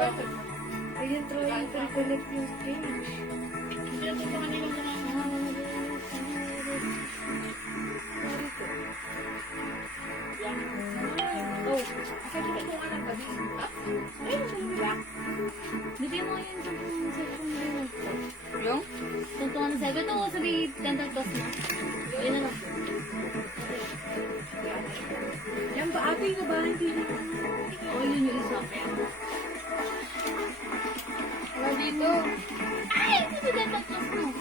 Ayun, trying to reconnect yung page. Oh, kasi ko nga lang gabi. Bigyan mo yun sa cellphone mo. Yung? Tuntungan sa ito. Ito, sabi, dental toss mo. Yun na lang. Yan ba? Ate ka ba? Hindi na. O, yun yung isa. Wala dito. Ay! Ito si dental toss mo.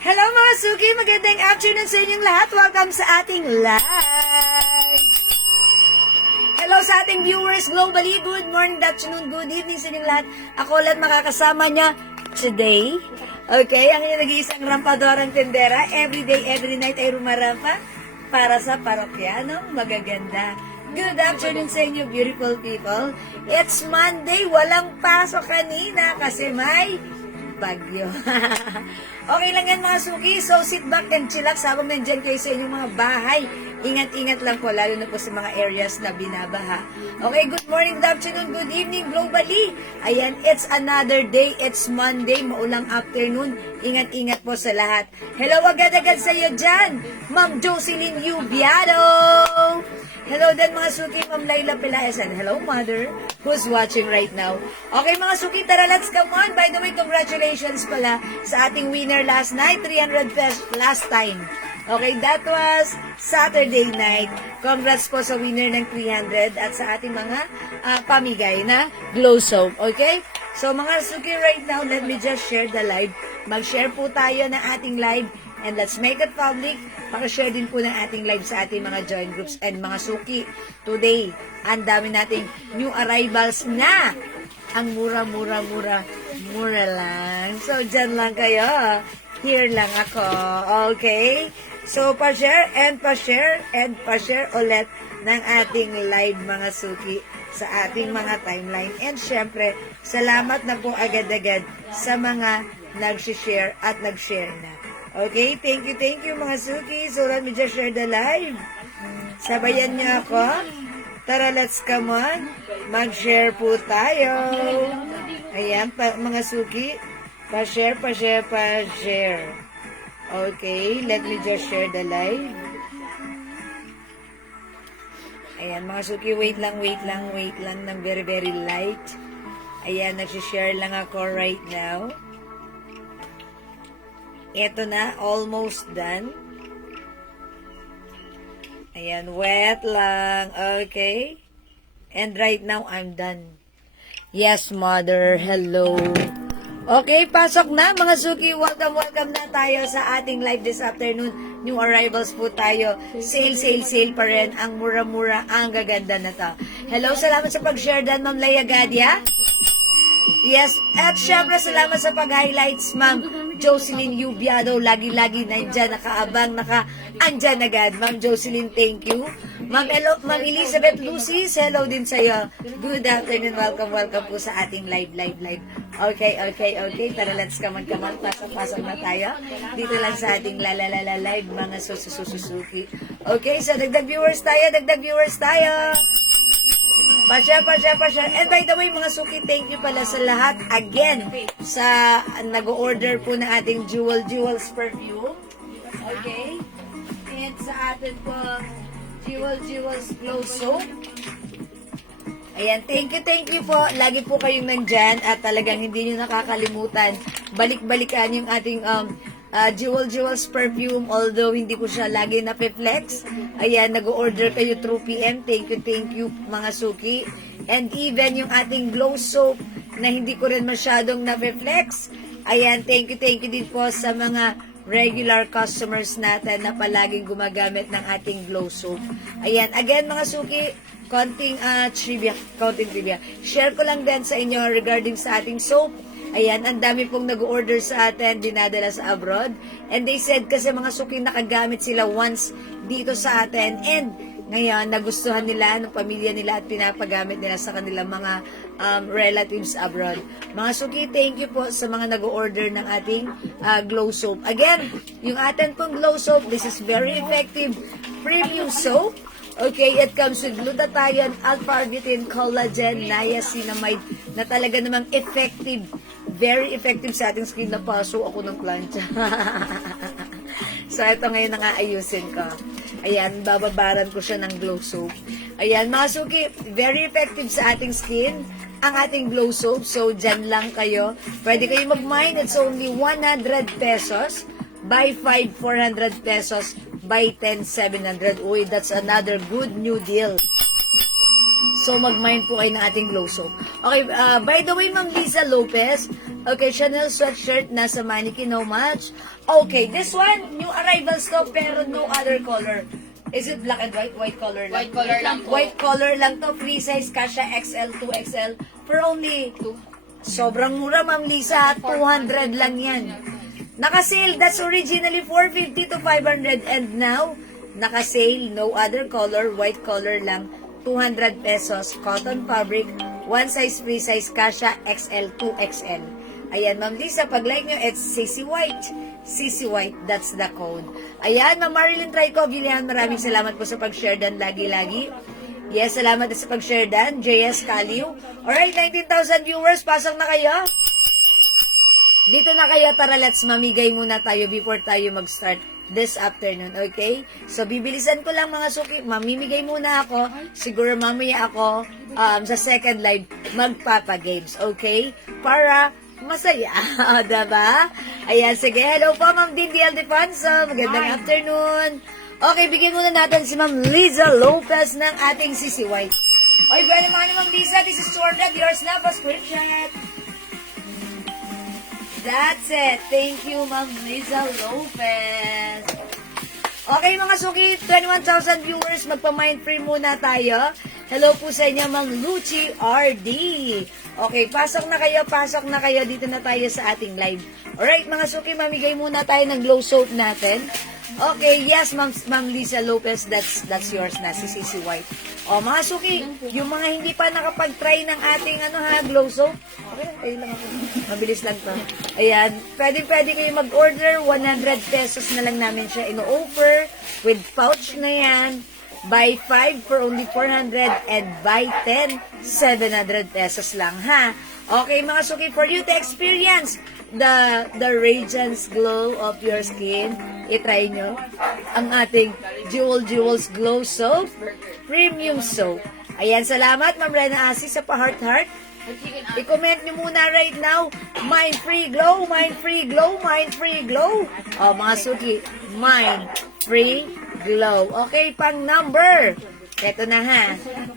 Hello mga Suki! Magandang afternoon sa inyong lahat. Welcome sa ating live! Hello sa ating viewers globally. Good morning, good afternoon, good evening sa inyong lahat. Ako ulit makakasama niya today. Okay, ang inyong nag-iisang rampadorang tendera. Every day, every night ay rumarampa para sa parokyanong magaganda. Good afternoon sa inyo, beautiful people. It's Monday. Walang pasok kanina kasi may bagyo. Okay lang yan mga Suki. So sit back and chillax habang nandyan kayo sa inyong mga bahay. Ingat-ingat lang po, lalo na po sa mga areas na binabaha. Okay, good morning, good afternoon, good evening globally. Ayan, it's another day. It's Monday, maulang afternoon. Ingat-ingat po sa lahat. Hello agad-agad sa iyo dyan, Ma'am Jocelyn Yubiado. Hello din mga Suki, Ma'am Laila Pelaez, and hello mother who's watching right now. Okay mga Suki, tara let's come on. By the way, congratulations pala sa ating winner last night, 300 pesos last time. Okay, that was Saturday night. Congrats po sa winner ng 300 at sa ating mga pamigay na glow soap. Okay? So mga Suki, right now, let me just share the live. Mag-share po tayo ng ating live and let's make it public. Pakishare din po ng ating live sa ating mga join groups and mga Suki. Today, ang dami nating new arrivals na ang mura lang. So, dyan lang kayo. Here lang ako. Okay? So, pa-share and pa-share and pa-share ulit ng ating live mga Suki sa ating mga timeline. And syempre, salamat na po agad-agad sa mga nag-share at nag-share na. Okay, thank you mga Suki. So let me just share the live. Sabayan niyo ako. Tara, let's come on. Mag-share po tayo. Ayan, mga Suki. Pa-share. Okay, let me just share the live. Ayan, mga Suki, wait lang ng very, very light. Ayan, nag-share lang ako right now. Ito na, almost done. Ayan, wet lang. Okay. And right now, I'm done. Yes, mother. Hello. Okay, pasok na mga Suki. Welcome na tayo sa ating live this afternoon. New arrivals po tayo. Sale pa rin. Ang mura-mura, ang gaganda na to. Hello, salamat sa pag-share dan, Ma'am Leia Gadia. Yes, at syempre salamat sa pag-highlights, Ma'am Jocelyn Yubiado. Lagi-lagi nandyan, nakaabang, andyan agad. Ma'am Jocelyn, thank you. Ma'am Elizabeth Lucis, hello din sa'yo. Good afternoon, welcome po sa ating live. Okay. Tara, let's come on. Pasok na tayo. Dito lang sa ating live, mga sususuki. Okay, so dagdag viewers tayo. Pa-share. And by the way, mga Suki, thank you pala sa lahat. Again, sa nag-order po ng ating Jewels perfume. Okay? And sa atin po, Jewels Glow Soap. Ayan, thank you po. Lagi po kayong nandyan at talagang hindi nyo nakakalimutan. Balik-balikan yung ating Jewels perfume, although hindi ko siya lagi na-flex. Ayan, nag-order kayo through PM. Thank you mga Suki. And even yung ating glow soap na hindi ko rin masyadong na-flex. Ayan, thank you din po sa mga regular customers natin na palaging gumagamit ng ating glow soap. Ayan, again mga Suki, konting trivia. Share ko lang din sa inyo regarding sa ating soap. Ayan, ang dami pong nag-order sa atin, dinadala sa abroad. And they said kasi mga suki nakagamit sila once dito sa atin. And ngayon, nagustuhan nila ng pamilya nila at pinapagamit nila sa kanilang mga relatives abroad. Mga suki, thank you po sa mga nag-order ng ating glow soap. Again, yung atin pong glow soap, this is very effective premium soap. Okay, it comes with glutathione, alpha-arbutin, collagen, niacinamide na talaga namang effective, very effective sa ating skin. Napaso ako ng plancha. So, ito ngayon ang aayusin ko. Ayan, bababaran ko siya ng glow soap. Ayan, mga suki, very effective sa ating skin ang ating glow soap. So, dyan lang kayo. Pwede kayo mag-mine. It's only 100 pesos. Buy 5, 400 pesos. Buy 10, 700. Uy, that's another good new deal. So, mag-mine po kayo ng ating glow soap. Okay, by the way, Ma'am Lisa Lopez. Okay, Chanel sweatshirt, nasa mannequin, how much? Okay, this one, new arrivals to, pero no other color. Is it black and white? White color lang? White color lang po. White color lang to. Free size, kasha XL, 2XL. For only, sobrang mura, Ma'am Lisa. 200 lang yan. Naka-sale, that's originally 450 to 500. And now, naka-sale, no other color, white color lang. 200 pesos, cotton fabric, one size, free size, kasha XL, 2XL. Ayan, Ma'am Lisa, pag like nyo, it's CC White. CC White, that's the code. Ayan, Ma'am Marilyn Trico, Gilian, maraming salamat po sa pag-share dan lagi-lagi. Yes, salamat sa pag-share dan. JS Kaliw. Alright, 19,000 viewers, pasok na kayo. Dito na kayo, tara, let's mamigay muna tayo before tayo mag-start this afternoon, okay? So, bibilisan ko lang mga suki. Mamimigay muna ako. Siguro mamaya ako sa second live magpapa-games, okay? Para masaya, diba? Ayan, sige. Hello po, Ma'am Dindy Aldefonso. Magandang afternoon. Okay, bigyan muna natin si Ma'am Liza Lopez ng ating CC White. Okay, pwede mga ni Ma'am Liza. This is Jordan. Yours na, pa screenshot. That's it. Thank you, Ma'am Liza Lopez. Okay, mga suki, 21,000 viewers, magpa-mind free muna tayo. Hello po sa inyo, Ma'am Lucy RD. Okay, pasok na kayo. Dito na tayo sa ating live. Alright, mga suki, mamigay muna tayo ng glow soap natin. Okay, yes, Ma'am Liza Lopez, that's yours na, si CC White. O, mga suki, yung mga hindi pa nakapag-try ng ating glow soap, okay, ayun lang ako. Mabilis lang to. Ayan, pwede kayo mag-order, 100 pesos na lang namin siya ino-offer, with pouch na yan. Buy 5 for only 400 and buy 10, 700 pesos lang, ha? Okay, mga suki, for you to experience the radiance glow of your skin, itry nyo ang ating Jewels Glow Soap, Premium Soap. Ayan, salamat, Ma'am Rena Asi, sa pa-heart-heart. I-comment nyo muna right now, Mind Free Glow, Mind Free Glow, Mind Free Glow. O, mga suki, Mind Free Glow. Okay, pang number. Ito na ha,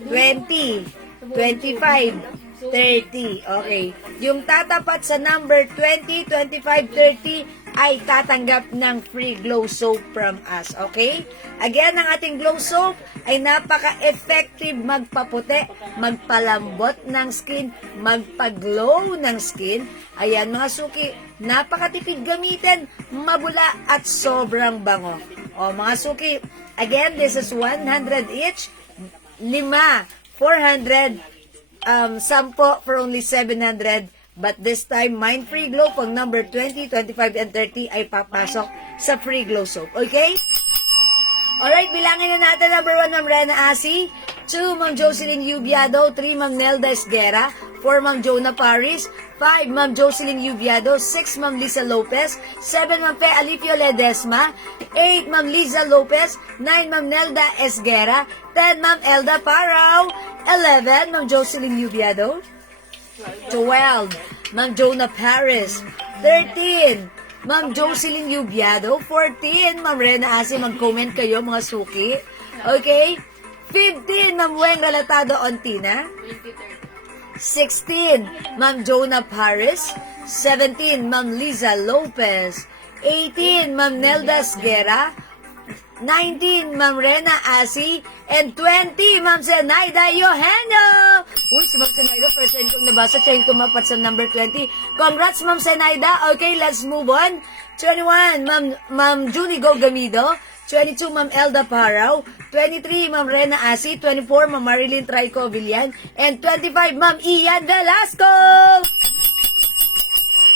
20, 25, 30. Okay. Yung tatapat sa number 20, 25, 30 ay tatanggap ng free glow soap from us. Okay? Again, ang ating glow soap ay napaka-effective magpaputi, magpalambot ng skin, magpaglow ng skin. Ayan, mga suki, napakatipid gamitin, mabula at sobrang bango. O, mga suki, again, this is 100 each, 5, 400, 10 for only 700. But this time, Mind Free Glow pang number 20, 25, and 30 ay papasok sa free glow soap. Okay? Alright, bilangin na natin. Number 1, Ma'am Rena Asi. 2, Ma'am Jocelyn Yubiado. 3, Ma'am Nelda Esguera. 4, Ma'am Jonah Paris. 5, Ma'am Jocelyn Yubiado. 6, Ma'am Lisa Lopez. 7, Ma'am Pe Alipio Ledesma. 8, Ma'am Liza Lopez. 9, Ma'am Nelda Esguera. 10, Ma'am Elda Parao. 11, Ma'am Jocelyn Yubiado. 12, Ma'am Jonah Paris. 13, Ma'am Jocelyn Yubiado. 14, Ma'am Rena Asi. Mag-comment kayo, mga suki. Okay? 15, Ma'am Weng Relatado Ontina. 16, Ma'am Jonah Paris. 17, Ma'am Liza Lopez. 18, Ma'am Nelda Esguera. 19, Ma'am Rena Asi. And 20, Ma'am Zenaida Eugenio. Uy, si Ma'am Zenaida, first time kong nabasa, siya yung tumapat sa number 20. Congrats, Ma'am Zenaida. Okay, let's move on. 21, Ma'am Julie Gogamido. 22, Ma'am Elda Parao. 23, Ma'am Rena Asi. 24, Ma'am Marilyn Traico Villan. And 25, Ma'am Ian Velasco.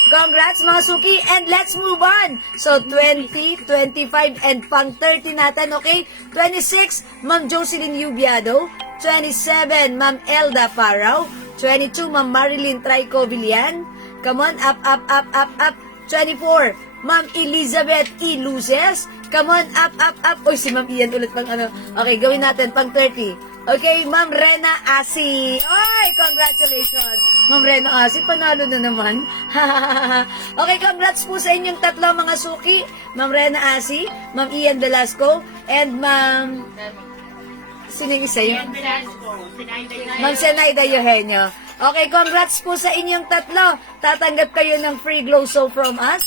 Congrats mga suki, and let's move on. So 20, 25, and pang 30 natin, okay? 26, Ma'am Jocelyn Yubiado. 27, Ma'am Elda Parao. 22, Ma'am Marilyn Traico Villan. Come on, up, up, up, up, up. 24, Ma'am Elizabeth E. Luces. Come on, up, up, up. Uy, si Ma'am Ian ulit pang ano. Okay, gawin natin pang 30. Okay, Ma'am Rena Asi. Ay, congratulations. Ma'am Rena Asi, panalo na naman. Okay, congrats po sa inyong tatlo mga suki. Ma'am Rena Asi, Ma'am Ian Velasco, and Ma'am... Sino yung isa yun? Ma'am Zenaida Eugenio. Okay, congrats po sa inyong tatlo. Tatanggap kayo ng free glow soap from us.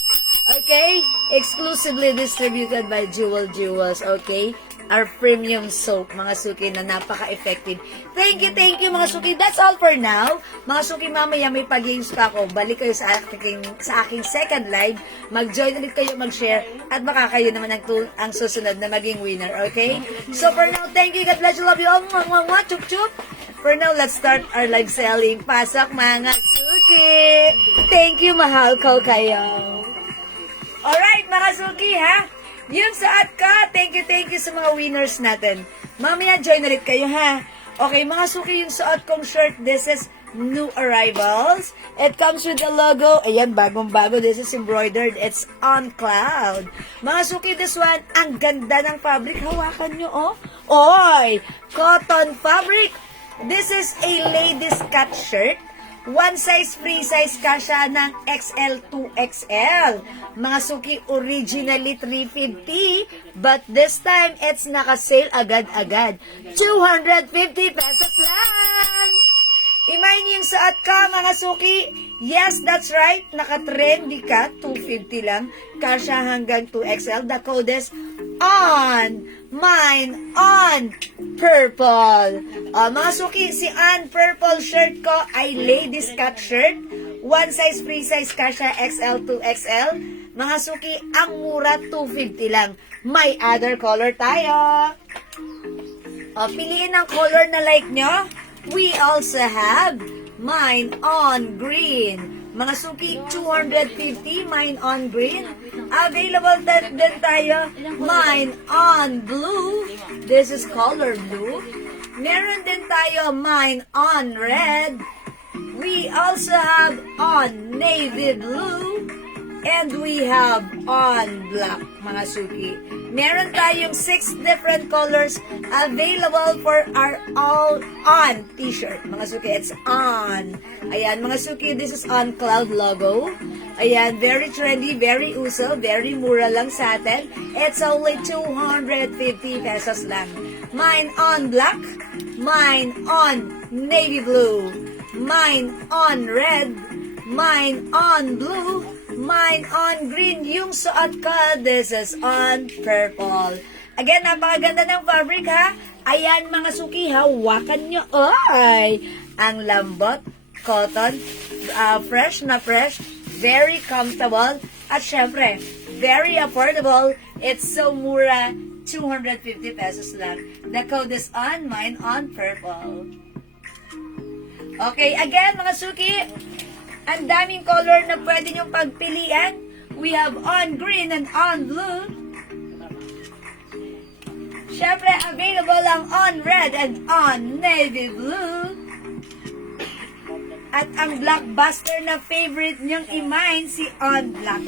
Okay? Exclusively distributed by Jewel Jewels. Okay? Our premium soap, mga suki, na napaka-effective. Thank you mga suki. That's all for now. Mga suki, mamaya may pag-games pa ako. Balik kayo sa aking second live. Mag-join ulit kayo, mag-share, at baka kayo naman ang susunod na maging winner. Okay? So for now, thank you. God bless you. Love you all. Mwah, chup chup. For now, let's start our live selling. Pasok mga suki. Thank you, mahal ko kayo. Alright, mga suki, ha? Yung suot ko, thank you sa mga winners natin. Mamaya, join ulit kayo, ha? Okay, mga suki, yung suot kong shirt, this is new arrivals. It comes with the logo. Ayan, bagong-bago. This is embroidered. It's on cloud. Mga suki, this one, ang ganda ng fabric. Hawakan nyo, oh. Oy! Cotton fabric. This is a ladies cut shirt. One size, free size ka siya ng XL to XL. Mga suki, originally 350, but this time, it's naka-sale agad-agad. 250 pesos lang! Imagine yung suot ka, mga suki. Yes, that's right. Naka-trendy ka, 250 lang. Kasya hanggang 2XL. The code is on. Mine on purple. Mga suki, si on purple shirt ko ay ladies cut shirt. One size, free size kasya XL to XL. Mga suki, ang mura 250 lang. May other color tayo. Piliin ang color na like nyo. We also have mine on green. Mga suki, 250, mine on green. Available din tayo, mine on blue. This is color blue. Meron din tayo, mine on red. We also have on navy blue. And we have on black, mga suki. Meron tayong 6 different colors available for our all on t-shirt. Mga suki, it's on. Ayan, mga suki, this is on cloud logo. Ayan, very trendy, very uso, very mura lang sa atin. It's only 250 pesos lang. Mine on black, mine on navy blue, mine on red, mine on blue, mine on green. Yung suot ko, this is on purple. Again, napakaganda ng fabric, ha? Ayan, mga suki, hawakan nyo. Ay! Ang lambot, cotton, fresh na fresh, very comfortable, at syempre, very affordable. It's so mura, 250 pesos lang. The code is on, mine on purple. Okay, again, mga suki, ang daming color na pwede nyong pagpilian. We have on green and on blue. Syempre, available lang on red and on navy blue. At ang blockbuster na favorite nyong i-mine, si on black.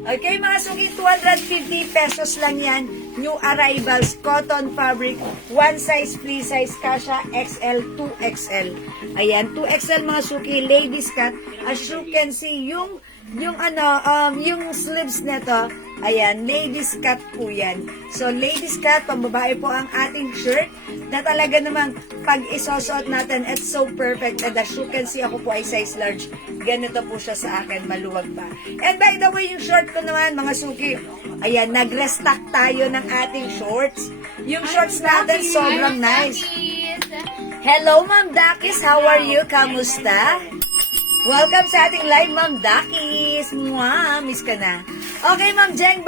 Okay, mga suki, 250 pesos lang yan. new arrivals, cotton fabric, one size, free size, kasha, XL, 2XL. Ayan, 2XL mga suki, ladies cut. As you can see, yung sleeves nito, ayan, ladies cut po yan. So, ladies cut, pambabae po ang ating shirt na talaga namang pag isosot natin, it's so perfect. And as you can see, ako po ay size large. Ganito po siya sa akin, maluwag pa. And by the way, yung short ko naman, mga suki, ayan, nag-restock tayo ng ating shorts. Yung shorts natin, sobrang nice. Hello, Ma'am Dakis. How are you? Kamusta? Welcome sa ating live, Ma'am Dakis. Mwah, miss ka na. Okay, Ma'am Jeng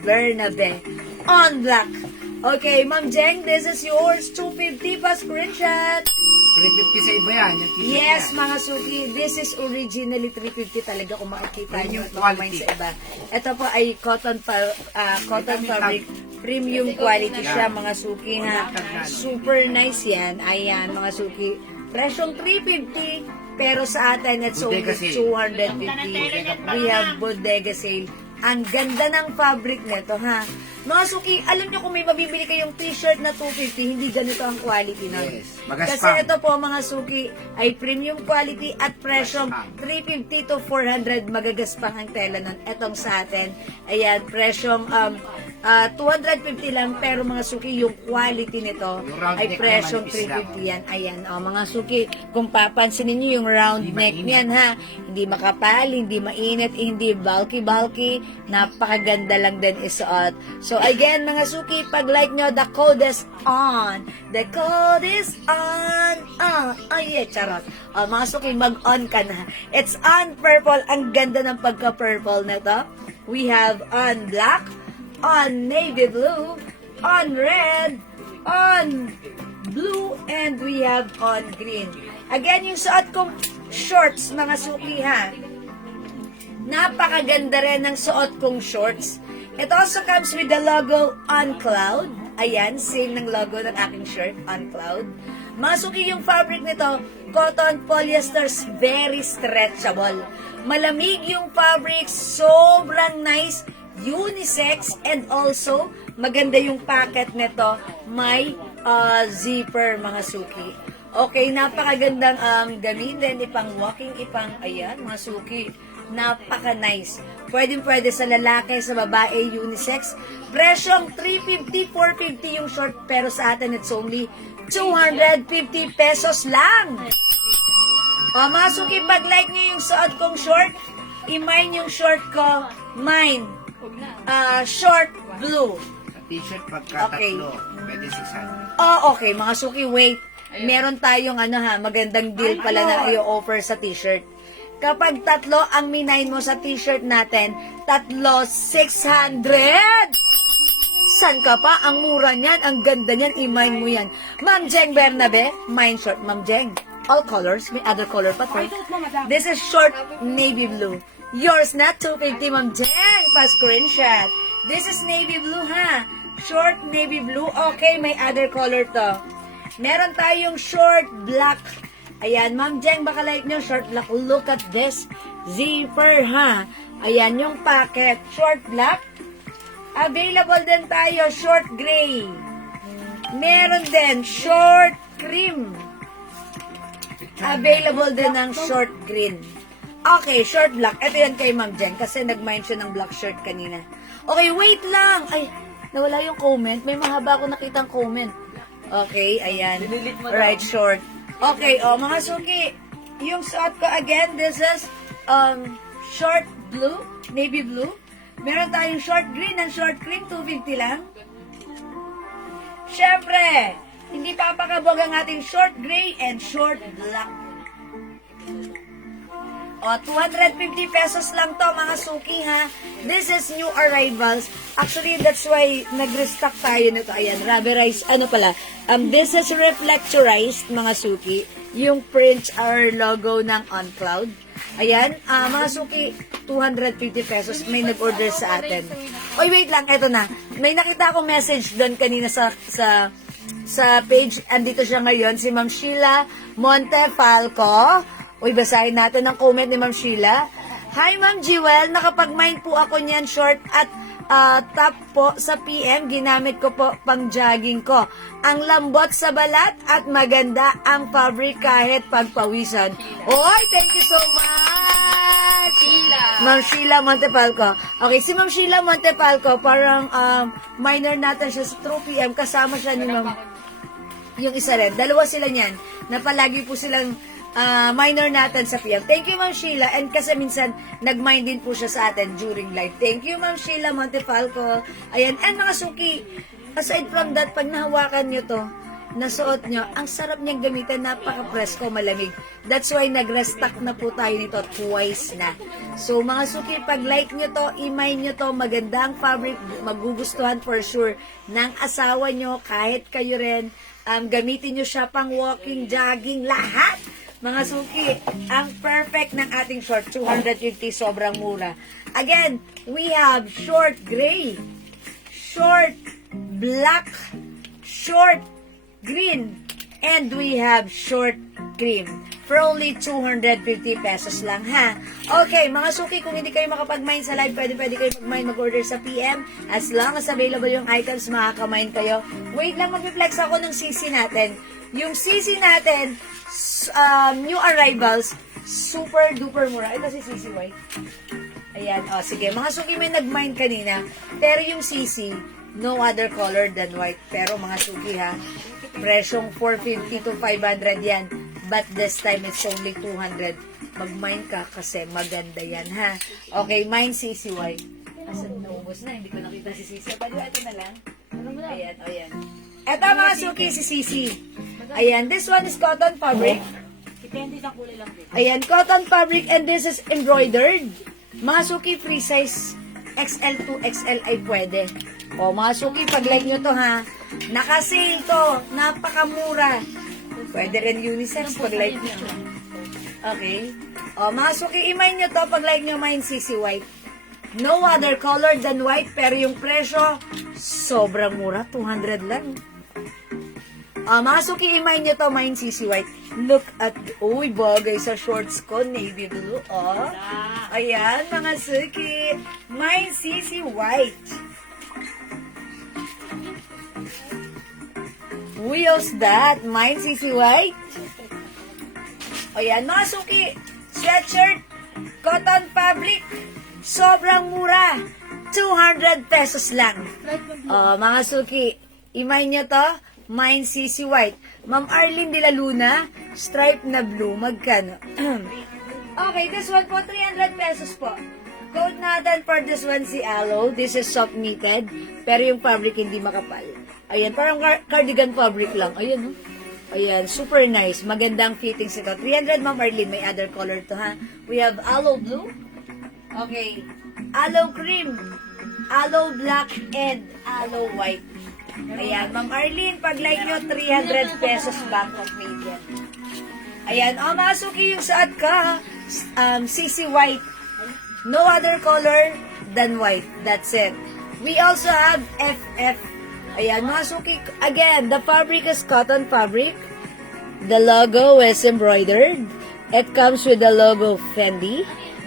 Bernabe. On black. Okay, Ma'am Jeng, this is yours. 250 pa screenshot. 350 sa iba yan. Yung t-shirt Yes, yan. mga suki. This is originally 350 talaga kung makikita nyo Premium at makakumain quality. sa iba. Ito po ay cotton fabric. Premium quality siya, mga suki ha. Super nice yan. Ayan, mga suki. Presyong 350. Pero sa atin, it's only Bodega sale. 250. We have bodega sale. Ang ganda ng fabric nito, ha? Mga suki, alam nyo kung may mabibili kayong t-shirt na 250, hindi ganito ang quality nun. Yes. Magaspang. Kasi ito po, mga suki, ay premium quality at presyong 350 to 400 magagaspang ang tela nun. Etong sa atin, ayan, presyong 250 lang, pero mga suki, yung quality nito Yung round ay neck presyong naman, 350 yan. Ayan, mga suki, kung papansinin nyo yung round Hindi neck mainit. niyan, ha? Hindi makapal, hindi mainit, hindi bulky. Napakaganda lang din isuot. So, again, mga suki, pag like nyo, the code is on. The code is on. Yeah, charot. Mga suki, mag-on ka na. It's on purple. Ang ganda ng pagka-purple na to. We have on black, on navy blue, on red, on blue, and we have on green. Again, yung suot kong shorts, mga suki, ha? Napakaganda rin ng suot kong shorts. It also comes with the logo on Cloud. Ayan, same ng logo ng aking shirt, on Cloud. Mga suki, yung fabric nito, cotton polyester, very stretchable. Malamig yung fabric, sobrang nice, unisex, and also, maganda yung packet nito, may zipper, mga suki. Okay, napakagandang gamitin, ipang walking, ayan, mga suki. Napaka-nice. Pwede sa lalaki, sa babae, unisex. Presyong 350, 450 yung short, pero sa atin it's only 250 pesos lang. O, mga suki, pag like nyo yung suot kong short, i-mine yung short ko, mine. Short blue. Sa t-shirt pagka Okay. tatlo, pwede 600. Oh, okay, mga suki, wait. Meron tayong magandang deal pala na i-offer sa t-shirt. Kapag tatlo ang minain mo sa t-shirt natin, tatlo 600! San ka pa? Ang mura niyan, ang ganda niyan, i-mine mo yan. Ma'am Jeng Bernabe, mine short, Ma'am Jeng. All colors, may other color pa to. This is short navy blue. Yours na, 250, Ma'am Jeng. Pa-screenshot. This is navy blue, ha? Short navy blue. Okay, may other color to. Meron tayong short black. Ayan, Ma'am Jeng, baka like nyo, short black. Look at this. Zipper, ha? Ayan, yung packet. Short black. Available din tayo, short gray. Meron din, short cream. Available din ng short green. Okay, short black. Ito yan kay Ma'am Jeng, kasi nag-mention ng black shirt kanina. Okay, wait lang. Ay, nawala yung comment. May mahaba ako nakitang comment. Okay, ayan. Right, short. Okay, mga suki, yung suot ko again, this is short blue, navy blue. Meron tayong short green and short cream, 250 lang. Syempre, hindi papakabog ang ating short gray and short black. 250 pesos lang to, mga suki, ha. This is new arrivals. Actually, that's why nag-restock tayo nito. Ayan, rubberized, this is reflectorized, mga suki. Yung print or logo ng On Cloud. Ayan, mga suki, 250 pesos. May nag-order sa atin. Oy, wait lang, eto na. May nakita akong message doon kanina sa page. Andito siya ngayon, si Ma'am Sheila Montefalco. Uy, basahin natin ang comment ni Ma'am Sheila. Hi, Ma'am Jewel. Nakapag-mine po ako niyan short at top po sa PM, ginamit ko po pang jogging ko. Ang lambot sa balat at maganda ang fabric kahit pagpawisan. Oy, thank you so much! Sheila. Ma'am Sheila Montepalco. Okay, si Ma'am Sheila Montepalco, parang minor natin siya sa True PM. Kasama siya ni Ma'am, yung isa rin. Dalawa sila niyan, na palagi po silang minor natin sa PM. Thank you, Ma'am Sheila. And kasi minsan, nag-mind din po siya sa atin during live. Thank you, Ma'am Sheila Montefalco. Ayan. And mga suki, aside from that, pag nahawakan nyo to, nasuot nyo, ang sarap niyang gamitin, napaka-presko, malamig. That's why nag-restock na po tayo nito twice na. So, mga suki, pag like nyo to, imay nyo to, maganda ang fabric, magugustuhan for sure ng asawa nyo, kahit kayo rin, gamitin nyo siya pang walking, jogging, lahat. Mga suki, ang perfect ng ating short, 250, sobrang mura. Again, we have short gray, short black, short green, and we have short cream for only 250 pesos lang, ha? Okay, mga suki, kung hindi kayo makapag-mine sa live, pwede kayo mag-mine, mag-order sa PM. As long as available yung items, makaka-mine kayo. Wait lang, mag-flex ako ng CC natin. Yung CC natin, new arrivals, super duper mura. Ito si CC White. Ayan, sige. Mga suki, may nag-mine kanina. Pero yung CC, no other color than white. Pero mga suki, ha, presyong 450 to 500 yan. But this time, it's only 200. Mag-mine ka kasi maganda yan, ha? Okay, mine CC White. Asan naubos na? Hindi ko nakita si CC. Pwede, ito na lang. Ayan, ayan. Ito mga suki, si CC. Ayan, this one is cotton fabric. Depende sa kulay lang din. Ayan, cotton fabric and this is embroidered. Mga suki, free size XL to XL ay pwede. O, mga suki, pag like nyo to, ha, naka-sale to, napakamura. Pwede rin unisex pag like nyo. Okay. O, mga suki, imay nyo to, pag like nyo, mine CC White. No other color than white, pero yung presyo, sobrang mura, 200 lang. Mga suki, imay nyo to, mine CC White. Look at, uy, bagay sa shorts ko, navy blue, oh. Ayan, mga suki, mine CC White. Uy, how's that? Mine CC White. Ayan, mga suki, sweatshirt, cotton fabric, sobrang mura, 200 pesos lang. Mga suki, imay nyo to, mine CC White. Ma'am Arlene de la Luna, stripe na blue, magkano? Okay, this one po, 300 pesos po. Code natin for this one si Aloe. This is soft knitted, pero yung fabric hindi makapal. Ayan, parang cardigan fabric lang. Ayan, ayan, super nice. Magandang fittings ito. 300, Ma'am Arlene. May other color to, ha? We have aloe blue. Okay. Aloe cream. Aloe black and aloe white. Ayan, Ma'am Arlene, pag like nyo, 300 pesos Bangkok made yan. Ayan, mga suki, yung saad ka, CC white. No other color than white. That's it. We also have FF. Ayan, mga suki, again, the fabric is cotton fabric. The logo is embroidered. It comes with the logo Fendi.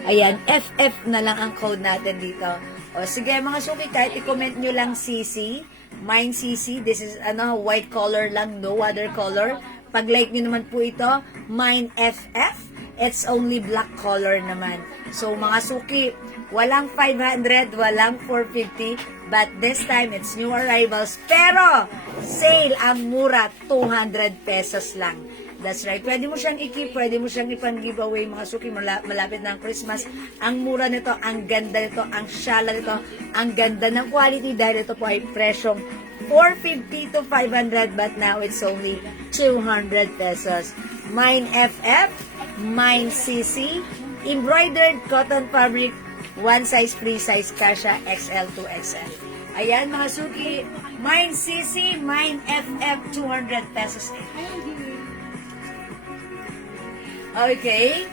Ayan, FF na lang ang code natin dito. O, sige, mga suki, kahit i-comment nyo lang CC. Mine CC, this is white color lang, no other color. Pag like nyo naman po ito, mine FF, it's only black color naman. So mga suki, walang 500, walang 450, but this time it's new arrivals. Pero, sale ang mura, 200 pesos lang. That's right. Pwede mo siyang i-keep, pwede mo siyang ipan-giveaway, mga suki, malapit na ang Christmas. Ang mura nito, ang ganda nito, ang syala nito, ang ganda ng quality dahil ito po ay presyong 450 to 500, but now it's only 200 pesos. Mine FF, mine CC, embroidered cotton fabric, one size, free size, kasha XL to XL. Ayan, mga suki, mine CC, mine FF, 200 pesos. Okay.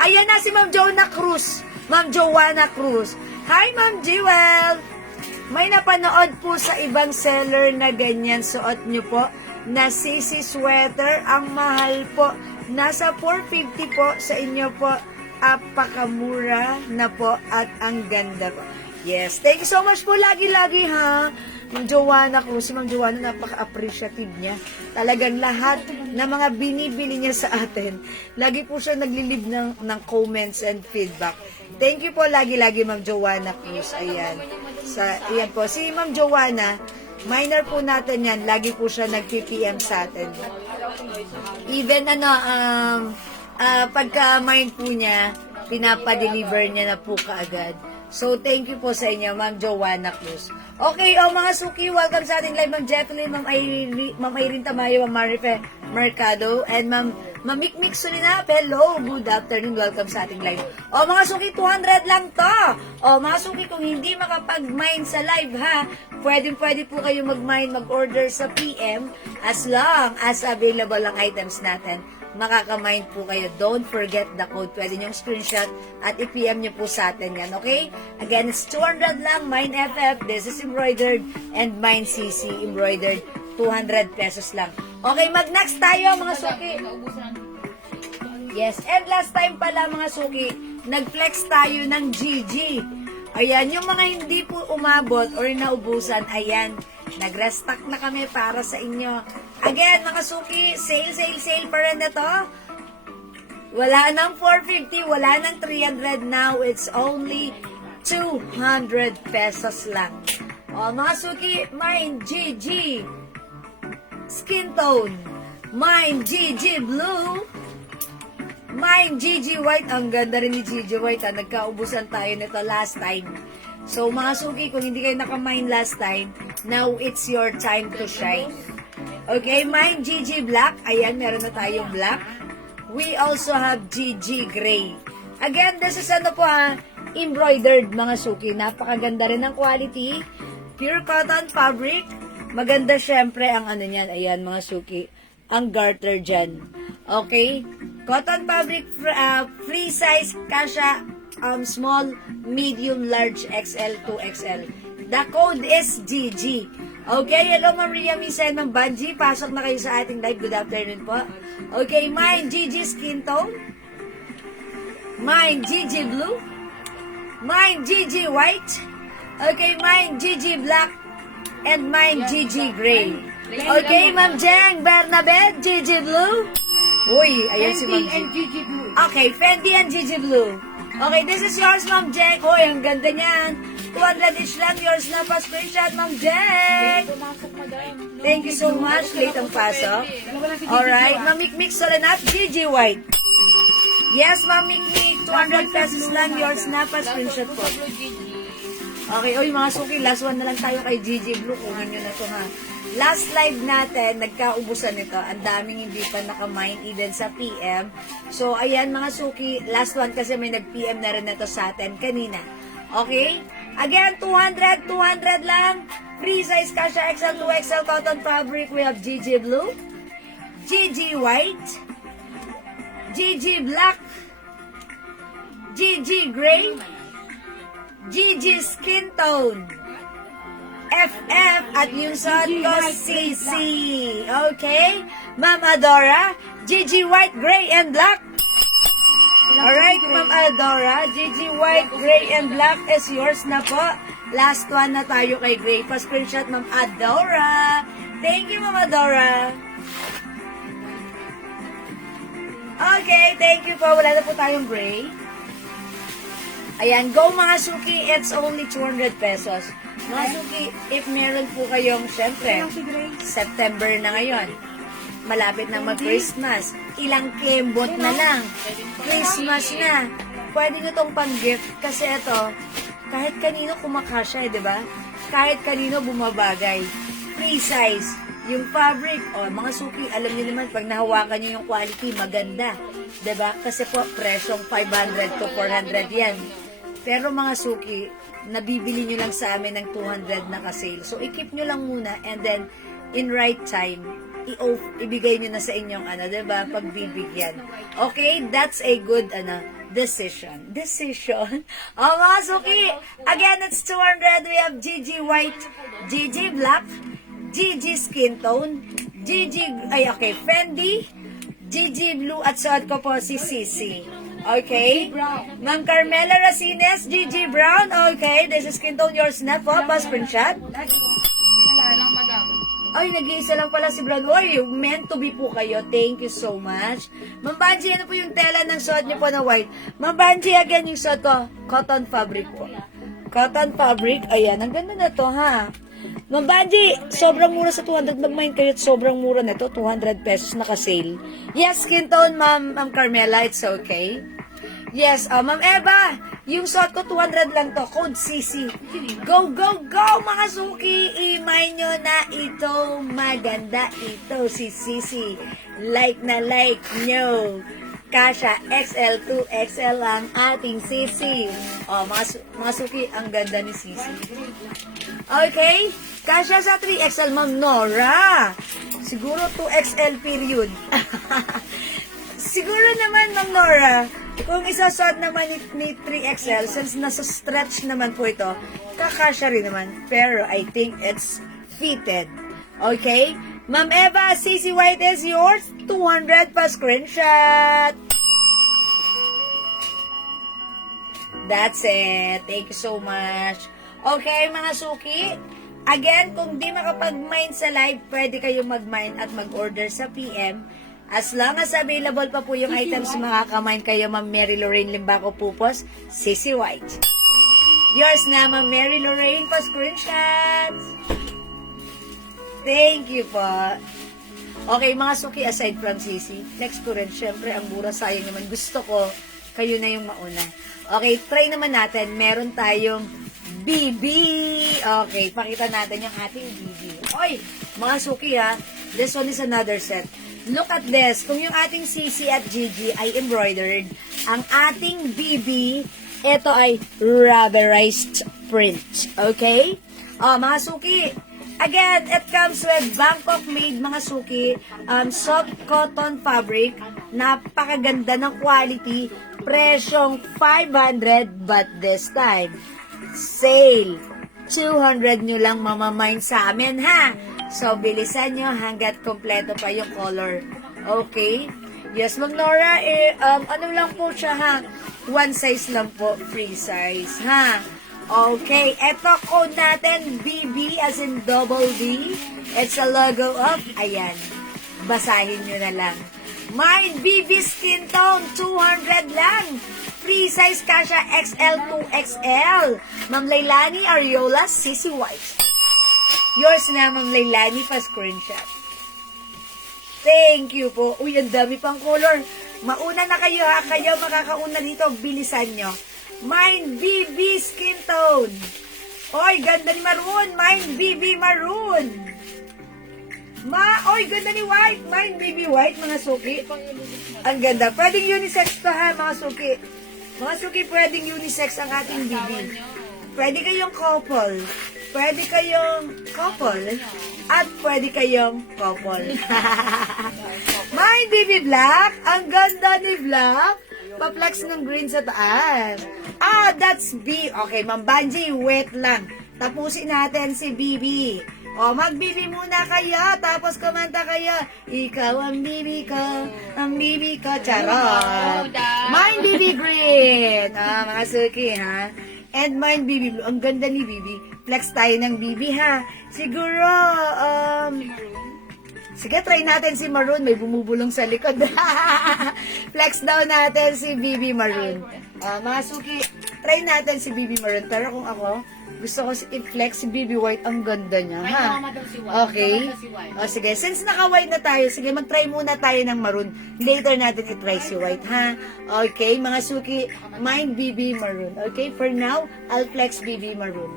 Ayan na si Ma'am Joanna Cruz. Ma'am Joanna Cruz. Hi, Ma'am Jewel. May napanood po sa ibang seller na ganyan suot nyo po na sisi sweater. Ang mahal po. Nasa 450 po sa inyo po. Apakamura na po at ang ganda po. Yes, thank you so much po lagi-lagi ha. Ma'am Joanna ko, si Ma'am Joanna napaka-appreciative niya. Talagang lahat ng mga binibili niya sa atin, lagi po siya naglilib ng comments and feedback. Thank you po lagi-lagi Ma'am Joanna Cruz. Ayan. Ayan po, si Ma'am Joanna, minor po natin yan, lagi po siya nag-PPM sa atin. Even pagka-mind po niya, pinapa-deliver niya na po kaagad. So, thank you po sa inyo, Ma'am Joanna Cruz. Okay, mga suki, welcome sa ating live, Ma'am Jacqueline, Ma'am Irene Tamayo, Ma'am Marife Mercado, and Ma'am Mikmik Sulinap. Hello, good afternoon, welcome sa ating live. Mga suki, 200 lang to. Mga suki, kung hindi makapag-mine sa live, ha, pwede po kayo mag-mine, mag-order sa PM, as long as available ang items natin. Makaka-mine po kayo. Don't forget the code. Pwede niyong screenshot at i-PM niyo po sa atin yan, okay? Again, it's 200 lang. Mine FF, this is embroidered, and Mine CC embroidered, 200 pesos lang. Okay, mag-next tayo, mga suki. Yes, and last time pala, mga suki, nag-flex tayo ng GG. Ayan, yung mga hindi po umabot or naubusan, ayan, nag-restock na kami para sa inyo. Again, mga suki, sale pa rin ito. Wala nang 450, wala nang 300. Now, it's only 200 pesos lang. Mga suki, Mine GG Skin Tone, Mine GG Blue, Mine GG White. Ang ganda rin ni GG White. Nagkaubusan tayo nito last time. So, mga suki, kung hindi kayo nakamine last time, now it's your time to shine. Okay, Mine GG Black. Ayan, meron na tayong black. We also have GG Gray. Again, this is embroidered, mga suki. Napakaganda rin ng quality. Pure cotton fabric. Maganda syempre ang niyan. Ayan, mga suki. Ang garter dyan. Okay? Cotton fabric, free size, kasha, small, medium, large, XL, 2XL. The code is GG. Okay, hello Ma'am Ria Misen, Ma'am Banji. Pasok na kayo sa ating live. Good afternoon po. Okay, Mine GG Skin Tone, Mine GG Blue, Mine GG White, okay, Mine GG Black, and Mine GG Gray. Okay, Ma'am Jeng Bernabed, GG Blue. Uy, ayan si Ma'am Jeng. Okay, Fendi and GG Blue. Okay, this is yours, Ma'am Jeng. Uy, ang ganda niyan. 200 each lang, yours na pa screenshot, Ma'am Jeng. Thank you so much. Late ang pasok. Alright, Ma'am Mikmik Solanat, GG White. Yes, Ma'am Mikmik, 200 pesos lang, yours na pa screenshot po. Okay, oy mga suki, last one na lang tayo kay GG Blue. Kunin nyo na to ha. Last live natin, nagkaubusan nito. Ang daming hindi pa nakamine even sa PM. So, ayan mga suki, last one kasi may nag-PM na rin nito sa atin kanina. Okay? Again, 200 lang. Free size kasha XL, 2XL cotton fabric. We have GG Blue, GG White, GG Black, GG Gray, GG Skin Tone, FF, at yung suot ko, CC. Okay? Ma'am Adora, GG White, Gray, and Black. Alright, Ma'am Adora, GG White, Gray, and Black is yours na po. Last one na tayo kay Gray. Pa-screenshot, Ma'am Adora. Thank you, Ma'am Adora. Okay, thank you po. Wala na po tayong Gray. Ayan, go mga suki. It's only 200 pesos. Mga suki, if meron po kayong, syempre, September na ngayon. Malapit na mag-Christmas. Ilang kembot na lang. Christmas na. Pwede nyo itong pang-gift kasi ito, kahit kanino kumakasya, di ba? Kahit kanino bumabagay. Free size. Yung fabric, mga suki, alam niyo naman, pag nahawakan nyo yung quality, maganda. Di ba? Kasi po, presyong 500 to 400 yan. Pero mga suki, nabibili nyo lang sa amin ng 200 na ka-sale. So, i-keep nyo lang muna and then, in right time, ibigay nyo na sa inyong diba? Pagbibigyan. Okay? That's a good, decision. Mga suki, again, it's 200. We have GG White, GG Black, GG Skin Tone, Fendi, GG Blue, at suot ko po si CC. Okay. Ma'am Carmela Racines, Gigi Brown. Okay, this is skin tone yours na po. Pa-screenshot. Wala lang, madam. Ay, nag-iisa lang pala si Brown. Oy, meant to be po kayo. Thank you so much. Ma'am Banji, ano po yung tela ng suot niyo po na white? Ma'am Banji, again, yung suot ko, cotton fabric po. Cotton fabric. Ayan, ang ganda na to, ha? Ma'am Banji, sobrang mura sa 200. Mag-mind kayo, sobrang mura na to. 200 pesos naka-sale. Yes, skin tone, Ma'am Carmela, it's okay. Yes, Ma'am Eva, yung suot ko 200 lang to. Code CC. Go, go, go, mga suki. Imay nyo na ito. Maganda ito si CC. Like na like nyo. Kasha XL to XL ang ating CC. Mga suki, ang ganda ni CC. Okay. Kasha sa 3XL, Ma'am Nora. Siguro 2XL period. Siguro naman, Ma'am Nora, kung isasot naman ni 3XL, since nasa stretch naman po ito, kakasya rin naman. Pero I think it's fitted. Okay? Ma'am Eva, CC White is yours. 200 pa screenshot. That's it. Thank you so much. Okay, mga suki. Again, kung di makapag-mine sa live, pwede kayong mag-mine at mag-order sa PM. As long as available pa po yung items, makaka-mine kayo, Ma'am Mary Lorraine Limbaco Pupos, CC White. Yours na, Ma'am Mary Lorraine, pa screenshots. Thank you po. Okay, mga suki, aside from CC, next ko rin, syempre, ang mura sayang naman. Gusto ko, kayo na yung mauna. Okay, try naman natin. Meron tayong BB. Okay, pakita natin yung ating BB. Oy, mga suki ha, this one is another set. Look at this. Kung yung ating CC at GG ay embroidered, ang ating BB, ito ay rubberized print. Okay? Mga suki, again, it comes with Bangkok made, mga suki, soft cotton fabric, napakaganda ng quality, presyong 500, but this time, sale. 200 nyo lang mamamain sa amin, ha? So, bilisan nyo hanggat kompleto pa yung color. Okay? Yes, Ma'am Nora, ano lang po siya, ha? One size lang po, free size, ha? Okay, eto code natin, BB as in double B. It's a logo of, ayan, basahin nyo na lang. Mine BB skin tone, 200 lang. Free size kasha XL to XL. Ma'am Lailani Ariola, CC White. Yours na, Ma'am Lailani, pa screenshot. Thank you po. Uy, ang dami pang color. Mauna na kayo, ha? Kayo makakauna dito. Bilisan nyo. Mine BB skin tone. Oy, ganda ni Maroon. Mine BB Maroon. Oy, ganda ni White. Mine BB White, mga suki. Ang ganda. Pwedeng unisex to, ha, mga suki. Mga suki, pwedeng unisex ang ating BB. Pwede kayong couple. Pwede kayong couple. At pwede kayong couple. Mine BB Black. Ang ganda ni Black. Pa-flex ng green sa taas. That's B. Okay, Ma'am Banji, wait lang. Tapusin natin si BB. Mag-BB muna kayo, tapos kumanta kayo. Ikaw ang BB ko, ang BB ko, charot. Mine BB Green. Mga suki, ha? And mine BB Blue. Ang ganda ni BB. Flex tayo ng BB, ha? Siguro, sige, try natin si Maroon. May bumubulong sa likod. Flex daw natin si BB Maroon. Mga suki, try natin si BB Maroon. Pero kung ako, gusto ko i-flex si BB White. Ang ganda niya, ha? Okay. Sige, since naka-white na tayo, sige, mag-try muna tayo ng Maroon. Later natin i-try si White, ha? Okay, mga suki, mine BB Maroon. Okay, for now, I'll flex BB Maroon.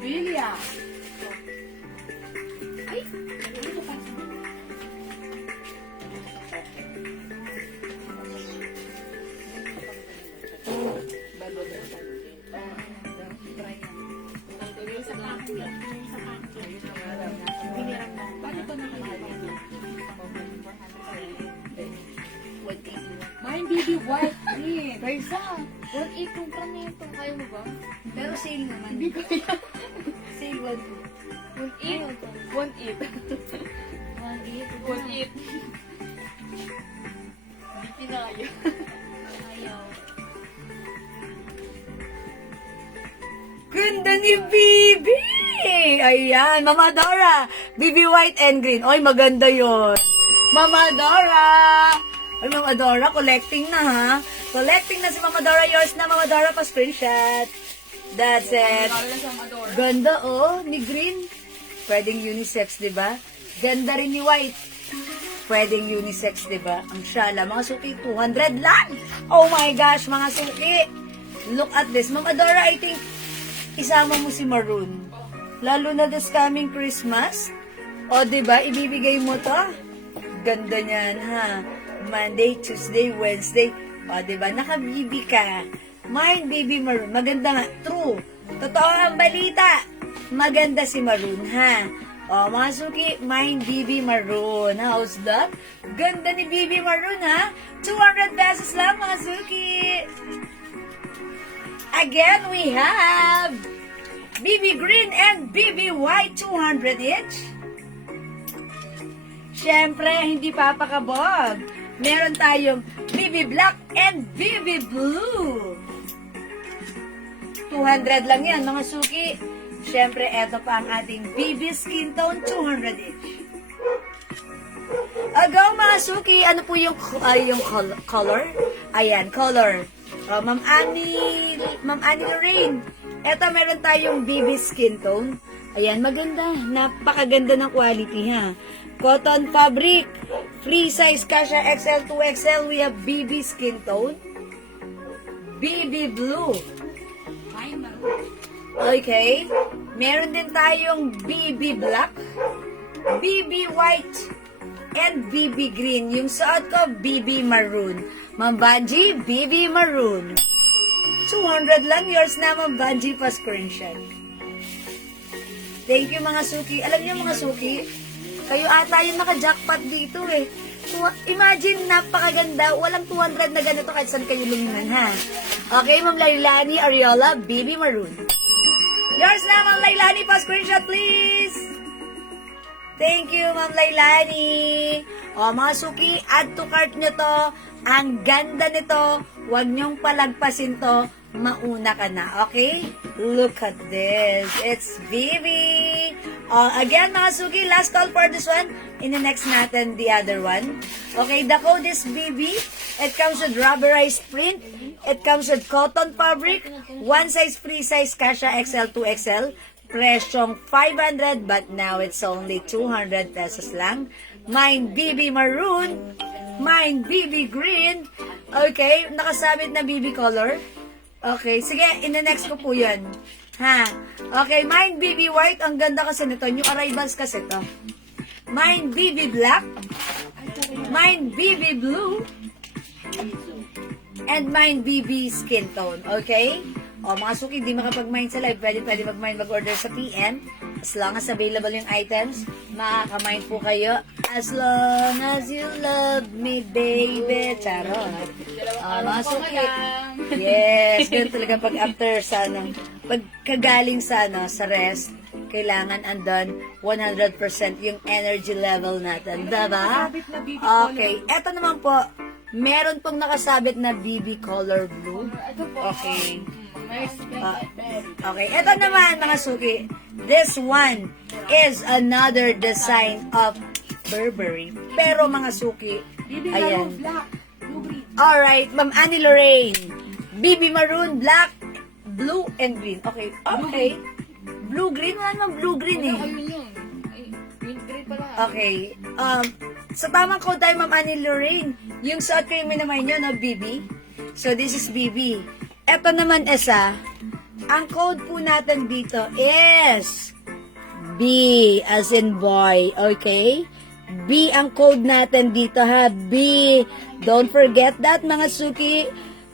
Bilia. Ay, Mine BB White Green. Raisa. 1.8 kung pa nito. Kaya mo ba? Pero sale naman. Hindi ko yan. Sale 1. 1.8. 1.8. Could eat. Hindi kinaya. Ayaw. Ganda ni Bibi! Ayan, Mama Dora. Bibi white and green. Oy, maganda yon. Mama Dora! Ay, Mama Dora, collecting na ha. Collecting na si Mama Dora. Yours na, Mama Dora, pa screenshot. That's it. Ganda, oh, ni green. Pwedeng unisex, di ba? Ganda rin ni white. Pwedeng unisex, di ba? Ang syala, mga suki, 200 lang. Oh my gosh, mga suki. Look at this. Mama Dora, I think, isama mo si Maroon. Lalo na this coming Christmas. O, di ba? Ibibigay mo to. Ganda niyan, ha? Monday, Tuesday, Wednesday. O, di ba? Nakabibi ka. Mine, baby Maroon. Maganda nga. True. Totoo ang balita. Maganda si Maroon, ha? O, mga suki, mine, baby Maroon. How's that? Ganda ni baby Maroon, ha? 200 pesos lang, mga suki. Again, we have BB Green and BB White, 200 each. Siyempre, hindi papakabog. Meron tayong BB Black and BB Blue. 200 lang yan, mga suki. Siyempre, eto pa ang ating BB Skin Tone, 200 each. Agaw, mga suki, ano po yung color? Ayan, color. Ma'am Annie Lorraine. Eto, meron tayong BB Skin Tone. Ayan, maganda. Napakaganda ng quality, ha? Cotton fabric. Free size, kasha XL, 2XL. We have BB Skin Tone. BB Blue. Okay. Meron din tayong BB Black. BB White. And BB Green. Yung suot ko, BB Maroon. Ma'am Banji, BB Maroon. 200 lang. Yours na, Ma'am Banji, pa screenshot. Thank you, mga suki. Alam niyo, mga suki, kayo ata yung naka-jackpot dito eh. Imagine, napakaganda. Walang 200 na ganito kahit saan kayo luminan, ha? Okay, Ma'am Lailani Ariola, BB Maroon. Yours na, Ma'am Lailani, pa screenshot, please. Thank you, Ma'am Lailani. O, mga suki, add to cart nyo to. Ang ganda nito. Huwag nyong palagpasin to. Mauna ka na, okay? Look at this. It's Vivi. Again, mga suki, last call for this one. In the next natin, the other one. Okay, the code is BB. It comes with rubberized print. It comes with cotton fabric. One size, free size, kasha XL, 2XL. Presyong 500, but now it's only 200 pesos lang. Mine BB Maroon. Mine BB Green. Okay, nakasabit na BB color. Okay, sige, in the next ko po yun. Ha? Okay, mine BB White. Ang ganda kasi nito. New arrivals kasi to. Mine BB Black. Mine BB Blue. And mine BB Skin Tone. Okay? O, mga suki, di makapag-mine sa live. Pwede mag-mine, mag-order sa PM. As long as available yung items, makaka-mine po kayo. As long as you love me, baby. Charot. Mga suki. Yes, ganun talaga pag after sa pagkagaling sa rest, kailangan andun 100% yung energy level natin. Diba? Okay. Eto naman po, meron pong nakasabit na BB color blue. Okay. Okay. Eto naman, mga suki. This one is another design of Burberry. Pero mga suki, ayan. Alright, Ma'am Annie Lorraine. BB Maroon, Black, Blue, and Green. Okay. Okay. Blue-green? Wala naman blue-green eh. Okay. Sa tamang code tayo, Ma'am Annie Lorraine. Yung suot ko yung minamay nyo, no? BB. So, this is BB. Eto naman isa. Ang code po natin dito is B as in boy. Okay? B ang code natin dito, ha? B. Don't forget that, mga suki.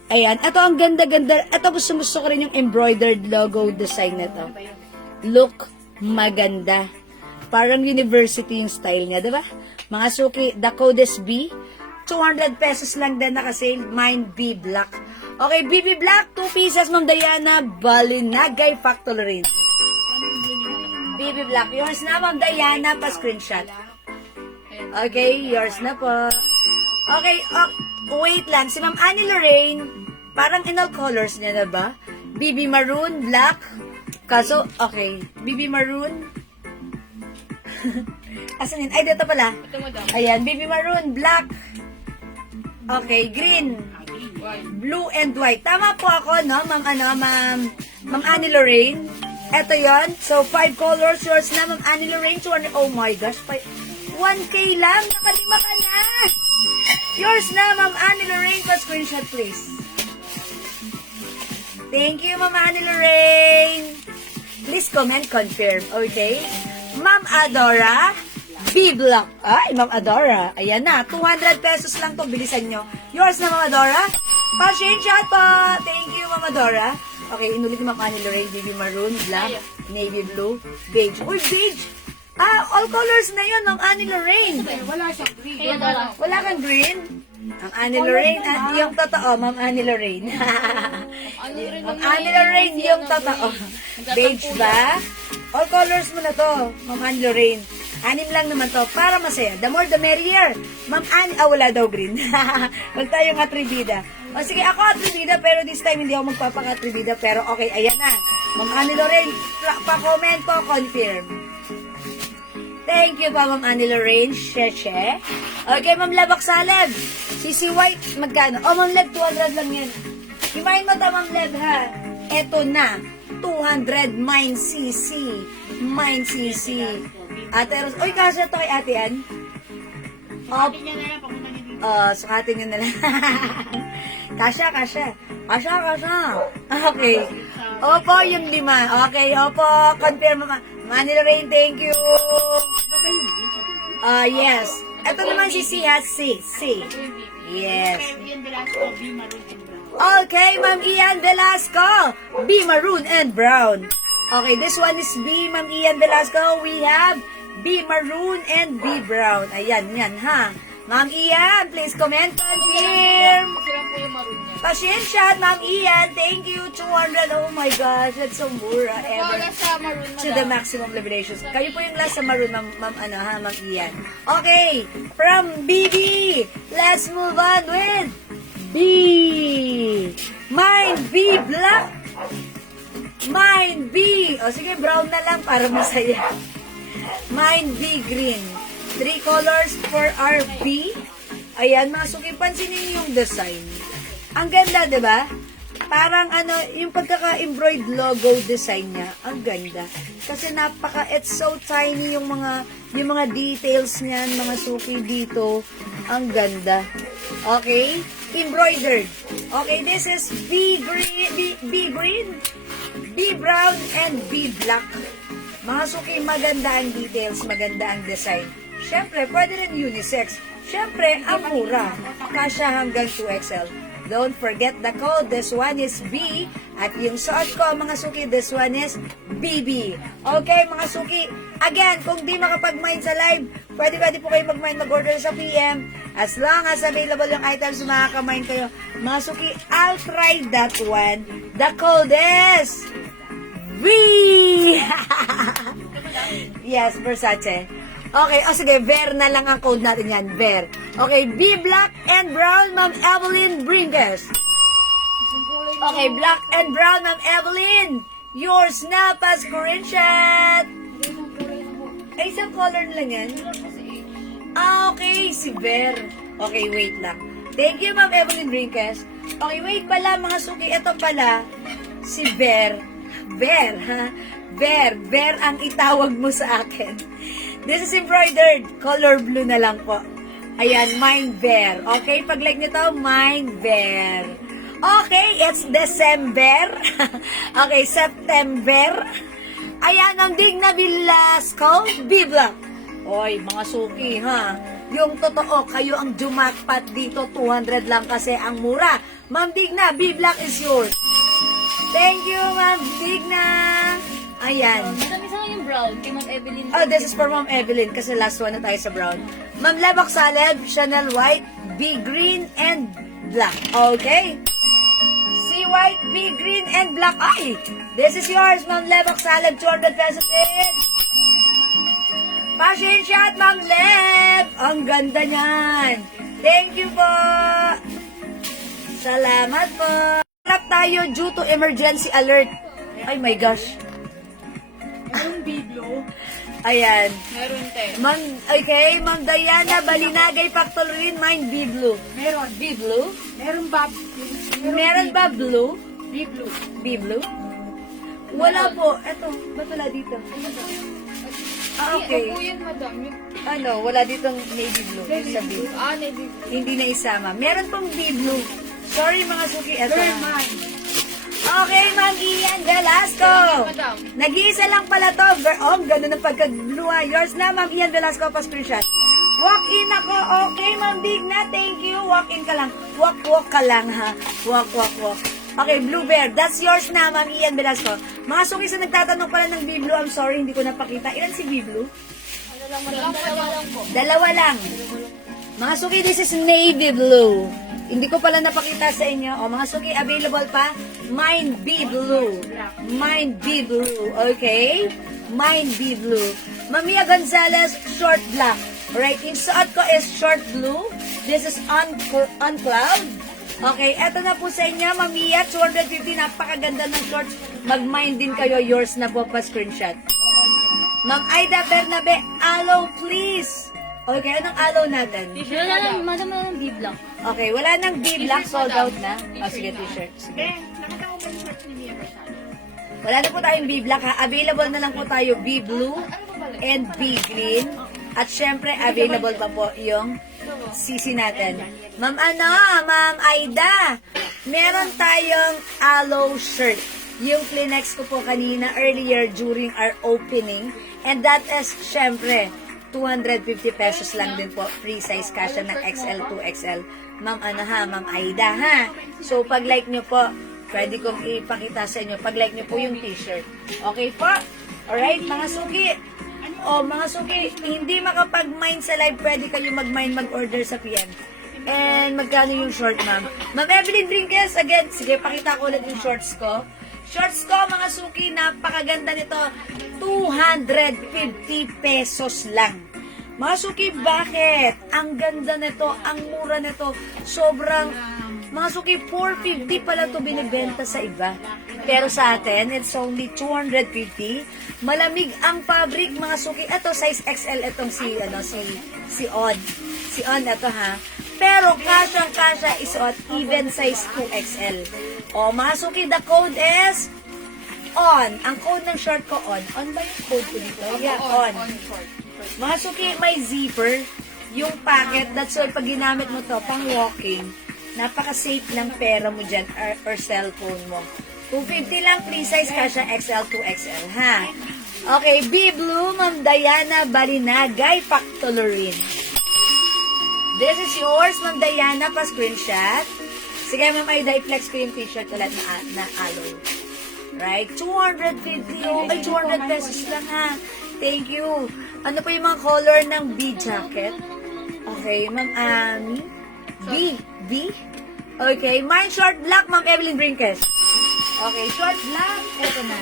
Ayan. Ito ang ganda-ganda. Ito gusto ko rin yung embroidered logo design na to. Look, maganda. Parang university yung style niya, diba? Mga suki, the code is B. 200 pesos lang din naka-sale. Mine B Black. Okay, BB Black, 2 pieces, Ma'am Diana. Balinagay Factory. BB Black. Yours na, Ma'am Diana, pa-screenshot. Okay, yours na po. Okay, wait lang. Si Ma'am Annie Lorraine, parang inal colors niya na ba? BB Maroon, black. Kaso, okay. BB Maroon. Asan yun? Ay, dito pala. Ito mo daw. Ayan, BB Maroon, black. Okay, green. Blue and white. Tama po ako, no? Ma'am Annie Lorraine. Ito yon. So, 5 colors. Yours na, Ma'am Annie Lorraine. Oh my gosh. 1K lang. Nakalima ka na. Yours na, Ma'am Annie Lorraine. Pa-screenshot, please. Thank you, Ma'am Annie Lorraine. Please comment, confirm. Okay? Ma'am Adora. B-Block. Ay, Ma'am Adora. Ayan na. 200 pesos lang to. Bilisan nyo. Yours na, Ma'am Adora. Pa-screenshot po. Thank you, Ma'am Adora. Okay, inulit ni Ma'am Annie Lorraine. Baby maroon, black, navy blue, beige. Uy, beige! All colors na yun, Ma'am Annie Lorraine. Wala siyang green. Kaya dala. Wala kang green? Ma'am Annie Lorraine, yung totoo, Ma'am Annie Lorraine. Ma'am Annie Lorraine, yung totoo. Beige ba? All colors mo na to, Ma'am Annie Lorraine. 6 lang naman to, para masaya. The more the merrier. Ma'am Annie, wala daw green. Wag tayong atribida. O sige, ako atribida, pero this time hindi ako magpapaka-atribida. Pero okay, ayan na. Ma'am Annie Lorraine, pa-comment po, confirm. Thank you pa, Ma'am Annie Lorraine. Sheshe. Okay, Ma'am Labak Saleb. CC White, magkano? Ma'am Leb, 200 lang yan. Himayin mo ta, Ma'am Leb, ha? Eto na. 200 mine CC. Mine CC. Ate Ros, uy, kasi ito kay Ate Ann. Sukatin nyo na lang. Kasha. Okay. Opo, yung 5. Okay, opo. Confirm, Ma'am Annie Lorraine, thank you. Yes. Ito naman si C, ha? C. Yes. Okay, Ma'am Ian Velasco. B, maroon and brown. Okay, this one is B, Ma'am Ian Velasco. We have B, maroon and B, brown. Ayan, yan, ha? Ma'am Ian, please comment, confirm. Sira po yung maroon niya. Pasensya, Ma'am Ian. Thank you, 200. Oh my gosh, that's so mura ever. Wala sa maroon To the maximum liberations. Kayo po yung last sa maroon, Ma'am Ian. Okay, from BB, let's move on with B. Mine B, black. Mine B. O sige, brown na lang para masaya. Mine B, green. 3 colors for our B. Ayan, mga suki, pansinin yung design. Ang ganda, di ba? Parang yung pagkaka-embroid logo design niya, ang ganda. Kasi it's so tiny yung mga details niyan, mga suki dito. Ang ganda. Okay? Embroidered. Okay, this is B green, B brown, and B black. Mga suki, maganda ang details, maganda ang design. Siyempre, pwede rin unisex. Siyempre, ang mura. Kasya hanggang 2XL. Don't forget the code. This one is B. At yung suot ko, mga suki, this one is BB. Okay, mga suki. Again, kung di makapag-mine sa live, pwede po kayo mag-mine, mag-order sa PM. As long as available yung items, makaka-mine kayo. Mga suki, I'll try that one. The code is B. Yes, Versace. Okay, sige, Ver na lang ang code natin yan, Ver. Okay, B black and brown, Ma'am Evelyn Brinques. Okay, black and brown, Ma'am Evelyn. Yours na, pa screenshot. Ay, isang color lang yan. Okay, si Ver. Okay, wait lang. Thank you, Ma'am Evelyn Brinques. Okay, wait pala, mga suki. Ito pala, si Ver. Ver, ha? Ver ang itawag mo sa akin. This is embroidered. Color blue na lang po. Ayan, mine Ver. Okay, pag-like nyo to, mine Ver. Okay, it's December. Okay, September. Ayan, ang Digna Velasco, B-Block. Oy, mga suki, ha? Yung totoo, kayo ang jumakpat dito, 200 lang kasi ang mura. Ma'am Digna, B-Block is yours. Thank you, Ma'am Digna. Ayan. Madami sa yung brown kay Ma'am Evelyn. Oh, this is for Ma'am Evelyn kasi last one na tayo sa brown. Ma'am Lebak Saleb, Chanel White, B green and black. Okay? C white, B green and black. Ay! This is yours, Ma'am Lebak Saleb, 200 pesos each. Pasensya at Ma'am Leb. Ang ganda niyan. Thank you po. Salamat po. Hanap tayo due to emergency alert. Ay my gosh. Anong biblo? Ayan. Meron, te. Okay, Ma'am Diana Balinagay Factorin Mind Biblu. Meron. Biblu? Meron ba? Meron ba blue? Biblo. Biblu? Wala po. Eto, ba't wala dito? Okay. Ako yan, madam. Ano, wala ditong navy blue sa bib. Navy. Hindi na isama. Meron pong biblu. Sorry mga suki. Eto. Verman. Okay, Ma'am Ian Velasco. Madam. Nag-iisa lang pala to. Oh, ganda ng pagka-blue. Yours na, Ma'am Ian Velasco, pa-screenshot. Walk-in ako. Okay, Ma'am Big na. Thank you. Walk-in ka lang. Walk ka lang, ha? Walk. Okay, Blue Bear. That's yours na, Ma'am Ian Velasco. Mga suki sa nagtatanong pala ng Biblu, I'm sorry, hindi ko napakita. Ilan si Biblu? Dalawa lang po. Dalawa lang. Mga suki, this is navy blue. Hindi ko pala napakita sa inyo. O, mga suki, available pa. Mine Bee Blue. Mine Bee Blue. Okay? Mine Bee Blue. Mamia Gonzalez, short black. Right? Yung suot ko is short blue. This is on cloud. Okay, eto na po sa inyo, Mamia. 250, napakaganda ng shorts. Mag-mind din kayo. Yours na po pa screenshot. Ma'am Aida Bernabe, aloe please. Okay, anong aloe natin? Wala lang, madam na ng B-block. Okay, wala nang B-black, sold out na. O, sige, t-shirt. Sige. Nakita ko ba yung shorts ni Mia Versado? Wala na po tayong B-black ha. Available na lang po tayo B-blue and B-green. At syempre, available pa po yung sisi natin. Ma'am Ma'am Aida, meron tayong aloe shirt. Yung Kleenex ko po kanina earlier during our opening. And that is, syempre, 250 pesos lang din po. Free size kasya ng XL to XL. Ma'am Ma'am Aida ha. So pag like nyo po, pwede kong ipakita sa inyo. Pag like nyo po yung t-shirt. Okay po? Alright, mga suki. O mga suki, hindi makapag-mind sa live, pwede kayo mag-order sa PM. And magkano yung short, ma'am? Ma'am Evelyn Brinkes, again, sige, pakita ko ulit yung shorts ko. Shorts ko, mga suki, napakaganda nito. 250 pesos lang. Mga suki, bakit? Ang ganda nito, ang mura nito. Sobrang, mga suki, 450 pala to binibenta sa iba. Pero sa atin, it's only 250. Malamig ang fabric, mga suki. Ito, size XL, itong si On. Si On, ito ha. Pero kasyang-kasya isuot, even size 2XL. O, mga suki, the code is On. Ang code ng short ko, On. On ba yung code ko dito? Yeah, On. Mga suki, may zipper. Yung packet, that's why pag ginamit mo to, pang walking, napaka-safe ng pera mo dyan or cellphone mo. 250 lang, free size, kasya XL to XL, ha? Okay, B-Blue, Ma'am Diana Balinagay, Factorin. This is yours, Ma'am Diana, pa-screenshot. Sige, Ma'am Aida, i-flex ko yung t-shirt ulit na aloe. Right? 250, ay 200 pesos lang, ha? Thank you. Ano po yung mga color ng B jacket? Okay, Ma'am Ami. B? Okay, mine short black, Ma'am Evelyn Brinkes. Okay, short black. Ito na.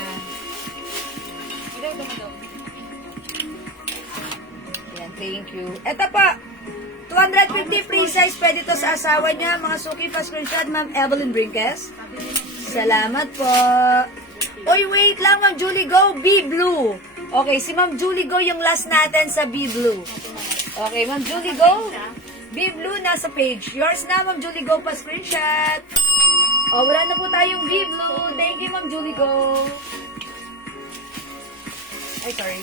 Ayan, thank you. Ito pa. 250 free size. Pwede to sa asawa niya. Mga suki pa screenshot, Ma'am Evelyn Brinkes. Salamat po. Oy, wait lang, Ma'am Julie Go. B-Blue. Okay, si Ma'am Julie Go yung last natin sa B-Blue. Okay, Ma'am Julie Go. B-Blue nasa page. Yours na, Ma'am Julie Go, pa screenshot. O, wala na po tayong B-Blue. Thank you, Ma'am Julie Go. Ay, sorry.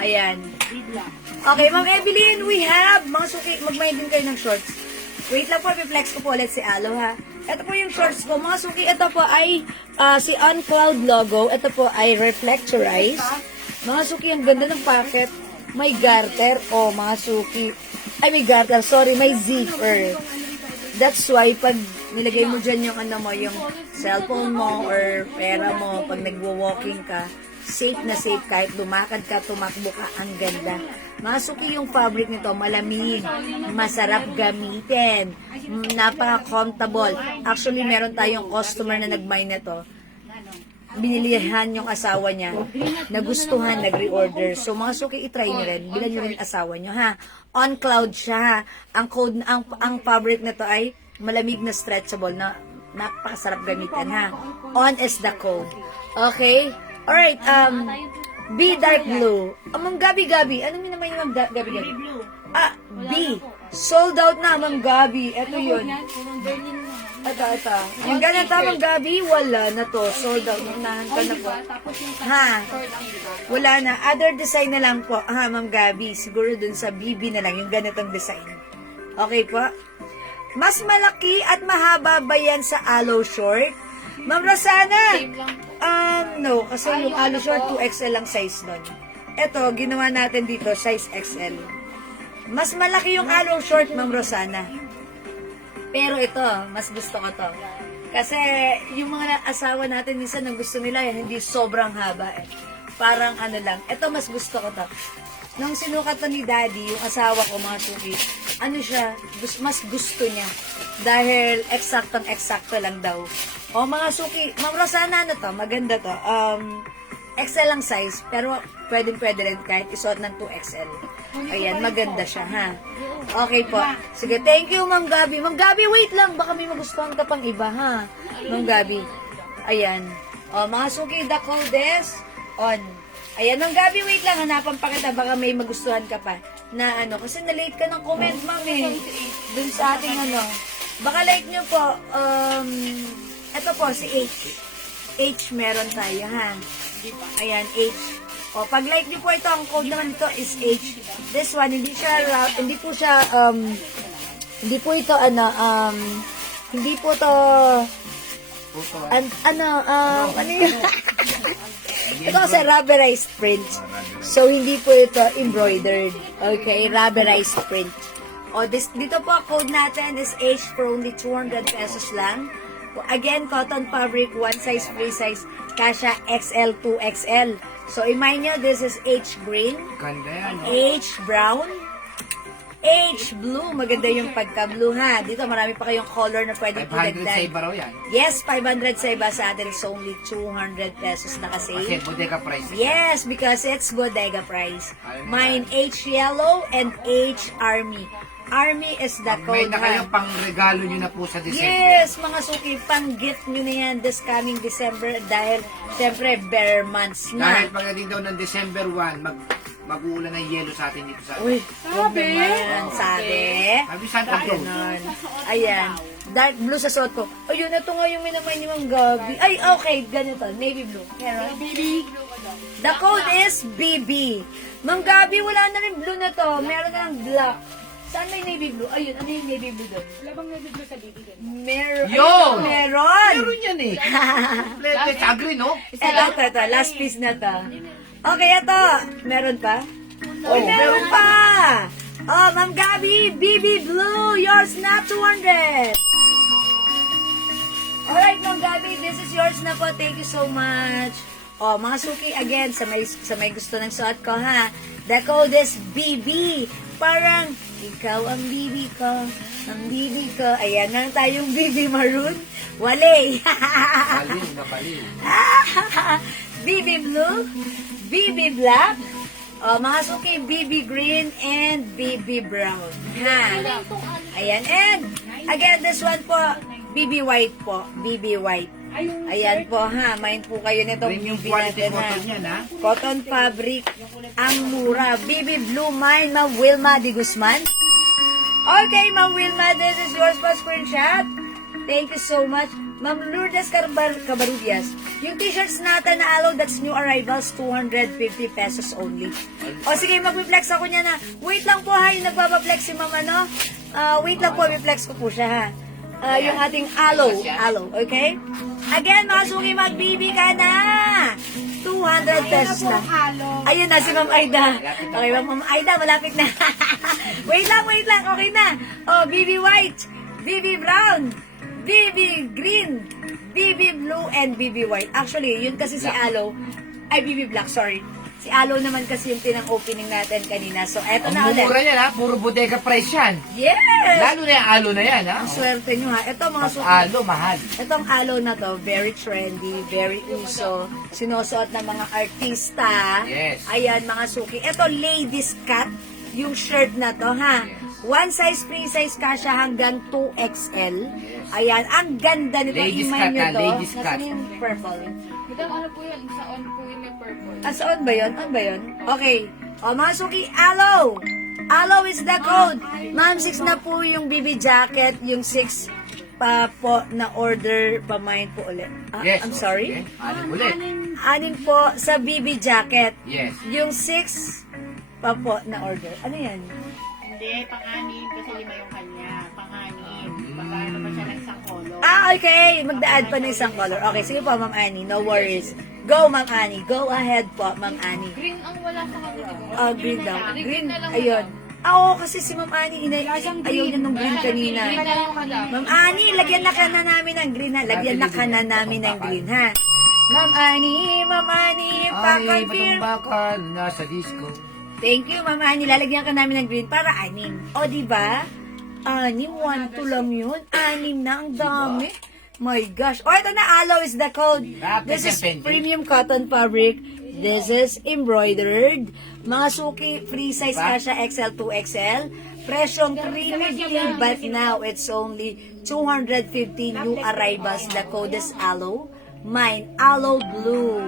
Ayan. Okay, Ma'am Evelyn, we have, mga suki, mag-mind din kayo ng shorts. Wait lang po, i-flex ko po ulit si Alo, ha. Ito po yung shorts ko. Mga suki, ito po ay si OnCloud logo. Ito po ay reflectorize. Mga suki, ang ganda ng packet. May garter. O, mga suki. Ay, may garter. Sorry, may zipper. That's why, pag nilagay mo dyan yung ano mo, yung cellphone mo or pera mo, pag nagwo-walking ka, safe na safe kahit lumakad ka, tumakbo ka, ang ganda. Masuki yung fabric nito, malamig, masarap gamitin, napaka-comfortable. Actually, meron tayong customer na nag-buy nito. binilihan yung asawa niya, nagustuhan, nag-reorder. So, mga suki, itry nyo rin. Bilan nyo rin asawa nyo, ha? On cloud siya, ha? Ang code, ang fabric na to ay malamig na stretchable na napakasarap gamitin, ha? On is the code. Okay? Alright, B dark blue. Ma'am Gabi. Ano mo naman yung Ma'am Gabi? B. Sold out na, Ma'am Gabi. Ito yun. Ito. Yung ganito, Ma'am Gabi, wala na to. Sold out. Unahan ka na po. Ha? Wala na. Other design na lang po. Ha, Ma'am Gabi. Siguro dun sa BB na lang, yung ganitong design. Okay po? Mas malaki at mahaba ba yan sa aloe short? Ma'am Rosana! No, kasi yung aloe short 2XL ang size nun. Ito, ginawa natin dito, size XL. Mas malaki yung aloe short, Ma'am Rosana. Pero ito, mas gusto ko to. Kasi yung mga asawa natin, minsan ang gusto nila yan, hindi sobrang haba eh. Parang ano lang. Ito, mas gusto ko to. Nung sinukat to ni Daddy, yung asawa ko, mga suki, ano siya, mas gusto niya. Dahil eksaktong-eksakto lang daw. O mga suki, Ma'am Rosana, ano to? Maganda to. XL ang size, pero pwede rin kahit isuot ng 2XL. Ayan, maganda siya, ha? Okay po. Sige, thank you, Ma'am Gabi. Ma'am Gabi, wait lang. Baka may magustuhan ka pang iba, ha? Ma'am Gabi. Ayan. O, mga suki, the coldest on. Ayan, Ma'am Gabi, wait lang. Hanapan pa kita. Baka may magustuhan ka pa. Na ano, kasi na-late ka ng comment, Ma'am, eh. Dun sa ating ano. Baka like nyo po, ito po, si H. H meron tayo, ha? Ayan, H. O, pag like niyo po ito, ang code naman dito is H. This one, hindi po ito, hindi po ito, ano yun? Ito kasi rubberized print. So, hindi po ito embroidered. Okay, rubberized print. O, dito po, code natin is H for only 200 pesos lang. Again, cotton fabric, one size, free size, kasha XL, 2XL. So, imagine nyo, this is H green, Ganda yan. H brown, H blue. Maganda yung pagka-blue, ha. Dito, marami pa kayong color na pwede 500 sa idagdag. iba raw yan. Yes, 500 sa iba. Sa atin, it's only 200 pesos na kasi. Kasi bodega price. Yes, because it's bodega price. Mine, H yellow and H army. Army is the May code, na ha. kayong pang regalo nyo na po sa December. Yes, mga suki, pang-gift nyo na yan this coming December dahil, syempre, bare months na. Dahil pagdating daw ng December 1, mag-uulan ng yelo sa atin dito sa Uy, sabi? Sabi? Sabi Santa Claus. Ganon. Ayan. Dark blue sa suot ko. Ayun, ito nga yung minamay ni Mang Gabi. Ay, okay, ganito. Navy blue. Meron? The code is BB. Mang Gabi, wala na rin blue na to. Meron na lang black. Saan may navy blue? Ayun, ano yung navy blue doon? Wala bang nabiblo sa bibig? Meron. Yun! Meron! Meron yan eh. Complete. Sa green, no? Ito. Last piece na to. Okay, ito. Meron pa? Oh, Meron pa! Oh, Ma'am Gabi, BB Blue, yours na 200. Alright, Ma'am Gabi, this is yours na po. Thank you so much. Oh, mga suki, again, sa may gusto ng suot ko, ha? The code is BB. Parang, ikaw ang BB ko, ang BB ko. Ayan na tayong BB Maroon. Wale. Baliw na baliw. BB Blue, BB Black, mga suki, BB Green, and BB Brown. Ha? Ayan. And, again, this one po, BB White po. BB White. Ayan po, ha? Mind po kayo nitong Premium BB quality natin, ha? cotton yan, ha? Cotton fabric, ang mura. BB Blue, mine, Ma'am Wilma de Guzman. Okay, Ma'am Wilma, this is yours for screenshot. Thank you so much. Ma'am Lourdes Cabarubias, yung t-shirts natin na aloe, that's new arrivals, 250 pesos only. O sige, mag-flex ako niya na. Wait lang po, ha, yung nagbabaflex si Ma'am, ano? Wait lang po, i-flex ko po siya, ha? Yung ating aloe, okay? Again, mga suki, mag-BB ka na! 200 pesos na. Ayun na, si Ma'am Aida. Okay, Ma'am Aida, malapit na. wait lang, okay na. Oh, BB White, BB Brown, BB Green, BB Blue, and BB White. Actually, yun kasi si Aloe, ay BB Black, sorry. Si Alo naman kasi yung pinang-opening natin kanina. So, eto Ang na ulit. mura yan ha, puro bodega price yan. Yes! Lalo na yung alo na yan ha. Ang swerte nyo ha. Ito mga Mas suki. alo, mahal. Itong alo na to, very trendy, very uso. Sinusuot ng mga artista. Yes. Ayan, mga suki. Ito, ladies cut. Yung shirt na to, ha? Yes. One size, free size ka siya hanggang 2XL. Ayan, ang ganda nito. Ladies Iman cut, nyo ha? to. Ladies cut. Nasaan yung purple? Madam, ano po yun? Sa on po yun may purple. Ah, saan ba yun? Ano ba yun? Okay. O, mga suki, alo! Alo is the code. Ma'am, 6 na po yung BB jacket. Yung 6 pa po na order. Pamain po ulit. Ah, Yes. I'm sorry? Okay. Anim ulit. Anin po sa BB jacket. Yes. Yung 6 pa po na order. Ano yan? Hindi, pang-anim kasi 5 yung kanya. Pang-anim. Pag-ano pa siya ng isang color. Ah, okay. Magdaad pa ng isang color. Okay, sige po, Ma'am Annie. No worries. Go, Ma'am Annie. Go ahead po, Ma'am Annie. Green ang wala sa kanila. Ah, green daw. Green. na lang, Ayun. Ah, oo, kasi si Ma'am Annie, ayaw niya nung green kanina. Green na lang madam. Ma'am Annie, lagyan na ka na namin ng green, ha? Lagyan na ka na namin ng green, ha? Ma'am Annie, Ay, pa-confirm. batumbakan, nasa disco. Thank you, Ma'am Annie. Lalagyan ka namin ng green para anim. O, di ba? Anim, 1, 2 lang yun. Anim na, ang dami. My gosh. O, ito na, aloe is the code. This is premium cotton fabric. This is embroidered. Mga suki, free size ka siya, XL to XL. Presyong 350, but now it's only 250 new arrivals. The code is aloe. Mine, aloe blue.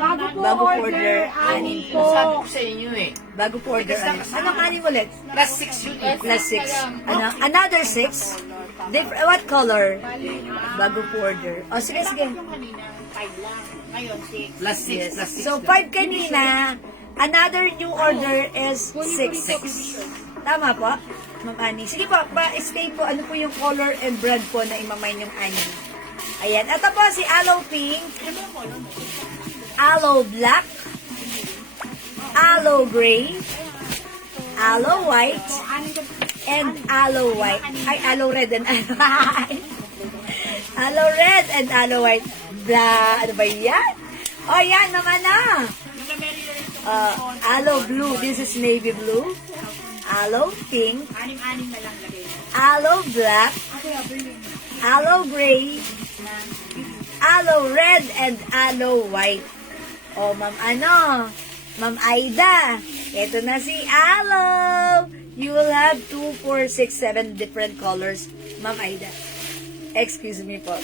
Bago po order, anim po. Sabi ko sa inyo eh. Bago po order, anim. Anong anim ulit? Plus 6 yun eh. Plus 6. Ano? Another 6? What color? Bago po order. O, sige, sige. Yung kanina, 5 lang. Ngayon, 6. Plus 6, Yes. plus 6. So, 5 kanina. Another new order is 6. Tama po, Ma'am Annie. Sige po, pa-stay po. Ano po yung color and brand po na imamain yung Annie? Ayan. Ito po si Aloe Pink. Aloe Black. Aloe Gray. Aloe White. And aloe white. Ay, aloe red and aloe white. Aloe red and aloe white. Blah. Ano ba yan? O, yan naman na. Aloe blue. This is navy blue. Aloe pink. Anim-anim na lang lagay. Aloe black. Aloe gray. Aloe red and aloe white. O, ma'am ano? Ma'am Aida. Ito na si Aloe. You will have 2, 4, 6, 7 different colors, Ma'am Aida. Excuse me po.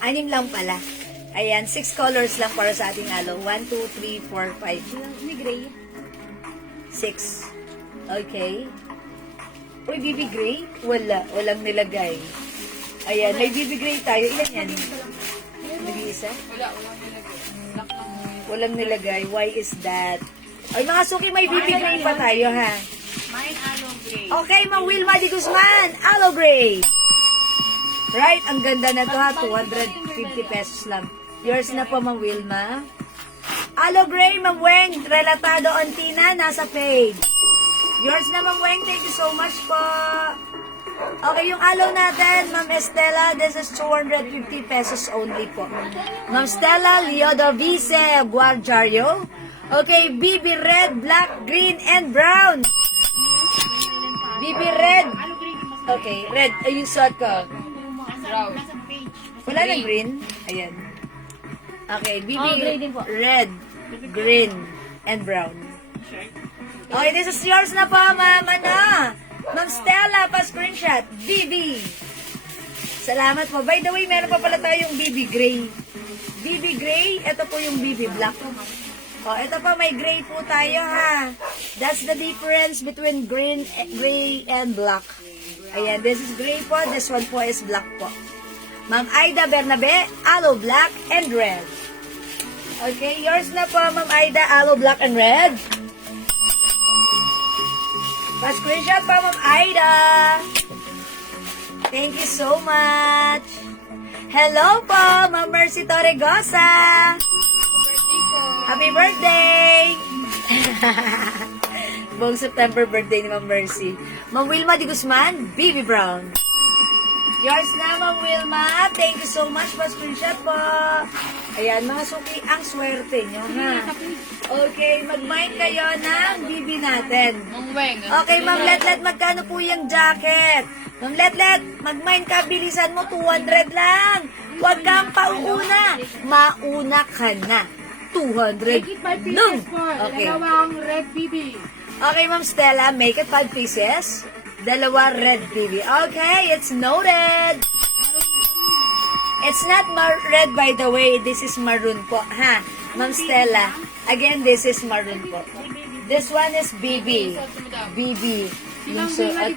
Anim lang pala. Ayan, 6 colors lang para sa ating aloe. 1, 2, 3, 4, 5. May gray. 6. Okay. Uy, BB gray? Wala. Walang nilagay. Ayan, may BB gray tayo. Ilan yan? Nag-iisa? Walang nilagay. Why is that? Ay, mga suki, may BB gray pa tayo, ha? Mine, aloe gray. Okay, Ma'am Wilma Di Guzman. Aloe gray. Right, ang ganda na to, ha? 250 pesos lang. Yours na po, Ma'am Wilma. Aloe gray, Ma'am Weng. Relatado Ontina, nasa page. Yours na, Ma'am Weng. Thank you so much po. Okay, yung aloe natin, Ma'am Estela, this is 250 pesos only po. Ma'am Stella Leodor Vice Guarjario. Okay, BB red, black, green, and brown. BB red. Okay, red. Ay, yung suot ko. Nasa page. Wala na green. Ayan. Okay, BB Oh, gray din po. red, green, and brown. Okay, this is yours na po, Ma'am. Ano? Ma'am Stella, pa-screenshot. BB. Salamat po. By the way, meron pa pala tayong BB gray. BB gray, ito po yung BB black. O, ito po, may gray po tayo, ha. That's the difference between green, gray, and black. Ayan, this is gray po. This one po is black po. Ma'am Aida Bernabe, aloe black and red. Okay, yours na po, Ma'am Aida, aloe black and red. Pa-screenshot pa, Ma'am Aida. Thank you so much. Hello po, Ma'am Mercy Torregosa. Happy birthday! Buong September birthday ni Ma'am Mercy. Ma'am Wilma Di Guzman, BB Brown. Yours na, Ma'am Wilma. Thank you so much po. Screenshot po. Ayan, mga suki, ang swerte nyo, ha? Okay, mag-mind kayo ng BB natin. Okay, Ma'am Letlet, magkano po yung jacket? Ma'am Letlet, mag-mind ka, bilisan mo, 200 lang. Huwag kang pauuna. Mauna ka na. 200 lang. Okay. Dalawang red BB. Okay, Ma'am Stella, make it 5 pieces. Dalawa red BB. Okay, it's noted. It's not red, by the way. This is maroon po, ha? Ma'am Stella. Again, this is maroon po. This one is BB. BB. Yung suot.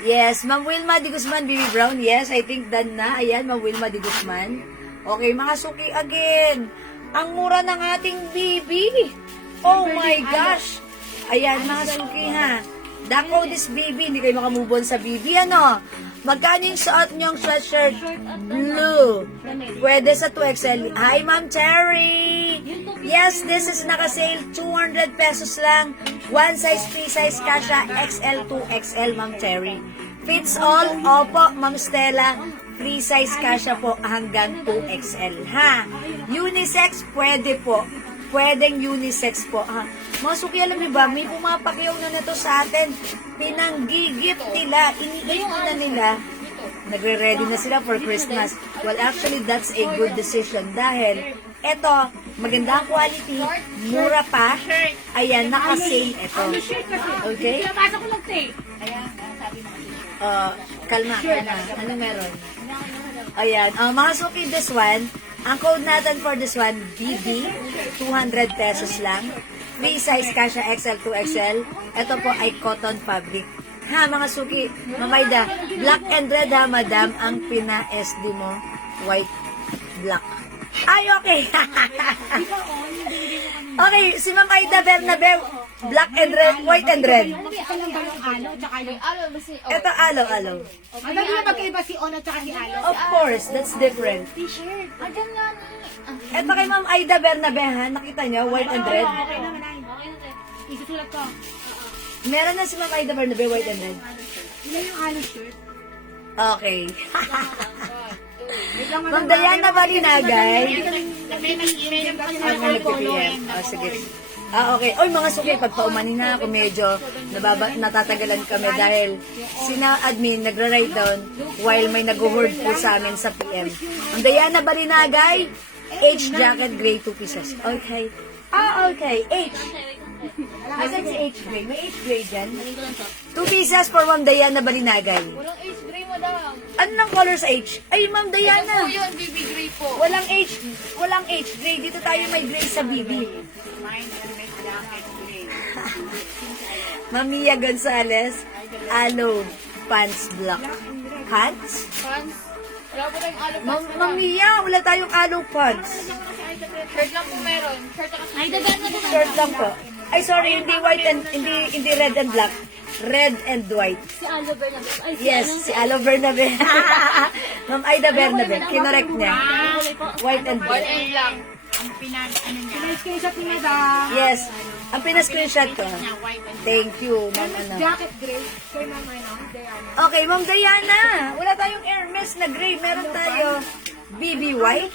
Yes, Ma'am Wilma Di Guzman, BB Brown. Yes, I think done na. Ayan, Ma'am Wilma Di Guzman. Okay, mga suki, again. Ang mura ng ating BB. Oh my gosh. Ayan, mga suki, ha? Dako this BB. Hindi kayo makamove on sa BB, ano? Magkano yung suot niyong sweatshirt? Blue. Pwede sa 2XL. Hi, Ma'am Cherry! Yes, this is naka-sale. 200 pesos lang. One size, free size, kasha, XL, 2XL, Ma'am Cherry. Fits all? Opo, Ma'am Stella. Free size, kasha po hanggang 2XL, ha? Unisex, pwede po. Pwedeng unisex po, ha? Mga suki, alam niyo ba, may pumapakyaw na to sa atin. Pinanggigip nila, iniinom na nila. Nagre-ready na sila for Christmas. Well, actually, that's a good decision dahil eto, maganda ang quality, mura pa. Ayan, naka-sale ito. Okay? Pinapasok ko lang tape. Kalma. Ano meron? Ayan. Mga suki, this one, ang code natin for this one, BB, 200 pesos lang. Free size, kasha XL, 2XL. Ito po ay cotton fabric. Ha, mga suki, Mamayda, black and red ha, madam, ang pina-SD mo, white, black. Ay, okay. Okay, si Mamayda Bernabe, black and red, white and red. Ito lang ba yung alo, tsaka yung... Ito, alo. Madali na magkaiba si Ono, tsaka si Alo. Of course, that's different. T-shirt. Ayan nga. Ito kay Ma'am Aida Bernabe, ha? Nakita niyo, white and red. Okay naman, ay. Isusulat ko. Meron na si Ma'am Aida Bernabe, white and red. Ilan yung Alo shirt? Okay. Ma'am Diana Balinagay. Kasi nag-email kasi Ako nag-PM. Sige. Okay. Oy, mga suki, pagpaumanin na ako, medyo natatagalan kami dahil sina admin nagra-write down while may nag-hoard po sa amin sa PM. Ang Diana Balinagay, H jacket, gray, 2 pieces. Okay. Okay. H. Asan si H gray? May H gray dyan? 2 pieces for Ma'am Diana Balinagay. Walang age gray, madam. Ano ng color sa H? Ay, Ma'am Diana. Yun, BB gray po. Walang H gray. Dito tayo may gray sa BB. Mine and may jacket gray. Mamiya Gonzalez, alo, pants black. Pants? Pants. Wala po tayong alo pants. Mamiya, wala tayong alo pants. Shirt lang po meron. Shirt ako. Ay, dagan na dagan. Shirt lang po. Ay, sorry, hindi white and, hindi red and black. Red and white. Si Alo Bernabe. Ay, Yes, si Alo Bernabe. Ma'am Aida Bernabe, kinorek niya. White and black. and lang. Ang ano niya. Screenshot niya madam. Yes, ang pinascreenshot ko. Niya, white and Thank you, Ma'am ano. jacket gray. Kay Mama no? Diana. Okay, Ma'am Diana. Wala tayong Hermes na gray. Meron tayo BB white,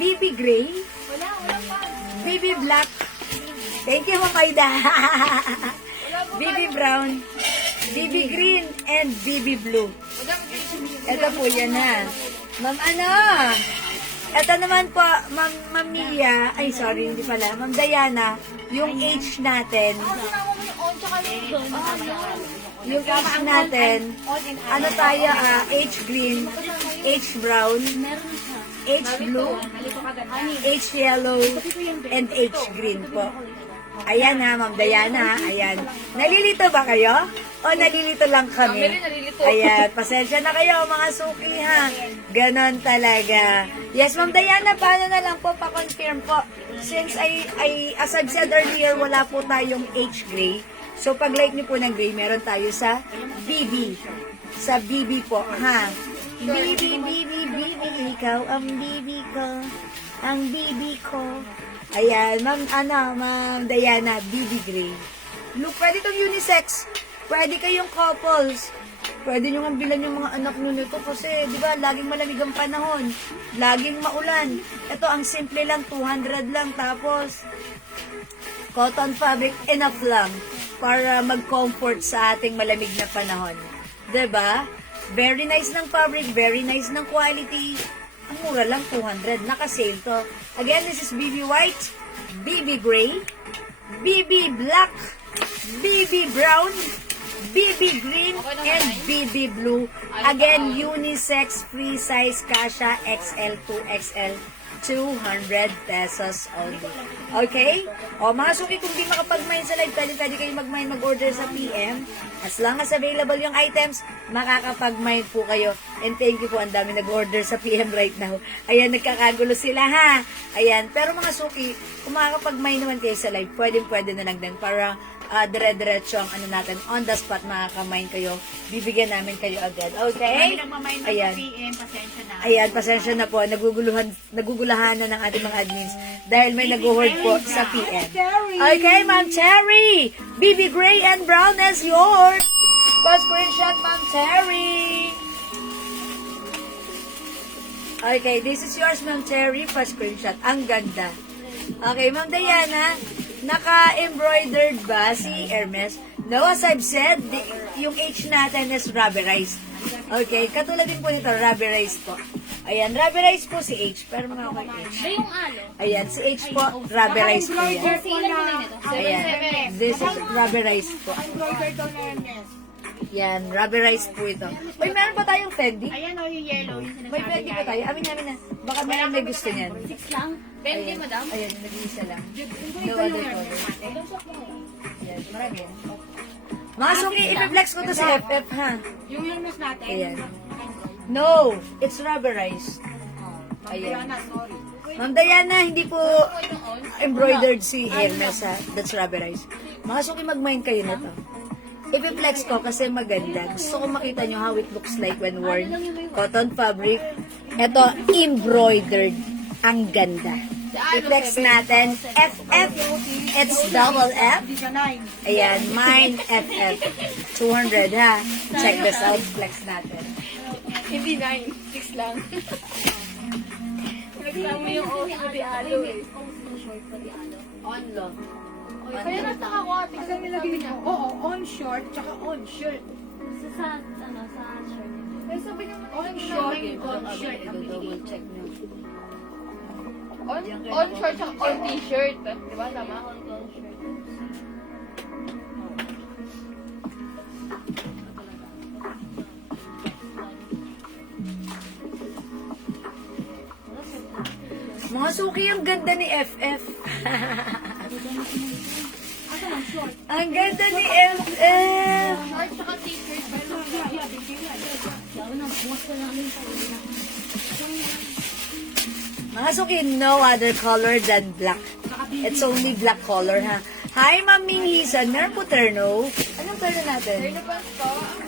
BB gray, Wala pa. BB black. Thank you, Ma'am Aida. BB brown, BB green, and BB blue. Ito po yan ha. Ma'am ano? Ito naman po, Ma'am Mia. Ay, sorry, hindi pala. Ma'am Diana, yung age natin. Sinama mo yung on tsaka yung Yung age natin, ano tayo, age green, age brown, meron siya. age blue, age yellow, and age green po. Ayan ha, Ma'am Diana, ayan. Nalilito ba kayo? O nalilito lang kami? nalilito. Ayan, pasensya na kayo mga suki ha. Ganon talaga. Yes, Ma'am Diana, paano na lang po pa-confirm po? Since as I've said earlier, wala po tayong H gray. So pag like niyo po ng gray, meron tayo sa BB. Sa BB po, ha? BB, ikaw ang BB ko. Ang BB ko. Ayan, Ma'am Diana, BB gray. Look, pwede itong unisex. Pwede kayong couples. Pwede nyo nga bilan yung mga anak nyo nito kasi, di ba, laging malamig ang panahon. Laging maulan. Ito, ang simple lang, 200 lang. Tapos, cotton fabric, enough lang para mag-comfort sa ating malamig na panahon. Diba? Very nice ng fabric, very nice ng quality. Ang mura lang, 200. Naka-sale to. Again, this is BB White, BB Gray, BB Black, BB Brown, BB Green, and BB Blue. Again, unisex, free size, kasha, XL, 2XL. 200 pesos only. Okay? O mga suki, kung di makapag-mine sa live, pwede kayo mag-mine, mag-order sa PM. As long as available yung items, makakapag-mine po kayo. And thank you po, ang dami nag-order sa PM right now. Ayan, nagkakagulo sila ha. Ayan, pero mga suki, kung makakapag-mine naman kayo sa live, pwede na lang din para dire-diretso ang ano natin, on the spot makaka-mine kayo. Bibigyan namin kayo agad. Okay? Ayan. PM, pasensya na. Ayan, pasensya na po. Nagugulahan na ng ating mga admins dahil may nag-hold po sa PM. Okay, Ma'am Cherry! BB Gray and Brown is yours! Pa-screenshot, Ma'am Cherry! Okay, this is yours, Ma'am Cherry. Pa-screenshot. Ang ganda. Okay, Ma'am Diana, naka-embroidered ba si Hermes? No, as I've said, yung H natin is rubberized. Okay, katulad din po nito, rubberized po. Ayan, rubberized po si H, pero mga okay H. Ba yung alo? Ayan, si H po, rubberized po yan. Kasi ilan mo na nito? Ayan, this is rubberized po. Embroidered daw na Ernest. Yan, rubberized po ito. Uy, meron pa tayong Fendi? Ayan o, yung yellow, yung May sinasabi Fendi pa tayo? Amin na. Baka meron may gusto niyan. 6 lang? 20, madam? Ayan, nag-iisa lang. No other color. Ayan, marami yan. Mga suki, ipiplex ko to sa FF, ha? Yung Hermes natin. Ayan. No, it's rubberized. Ayan. Diana, sorry. Ma'am Diana, hindi po embroidered si Hermes, ha? That's rubberized. Mga suki, mag-mind kayo na to. Ipiplex ko kasi maganda. Gusto ko makita nyo how it looks like when worn. Cotton fabric. Ito, embroidered. Ang ganda. I-flex natin. FF. It's double F. Ayan, mine FF. 200 ha. Check this out. Flex natin. Hindi 9, 6 lang. Nagtama yung di alo eh. Short pa di alo. On long. Kaya nataka ko ate kasi nilagay niya. Oo, on short, tsaka on shirt. Sa shirt. Pero sabi niya, on short, on shirt. Double check nyo. On short tsaka on t-shirt. Di ba? Tama? On shirt. Mga suki, ang ganda ni FF. Ang ganda ni FF. Short tsaka t-shirt. Mga suki, no other color than black. It's only black color, ha? Hi, Ma'am Ming Hison. Meron po terno. Anong terno natin?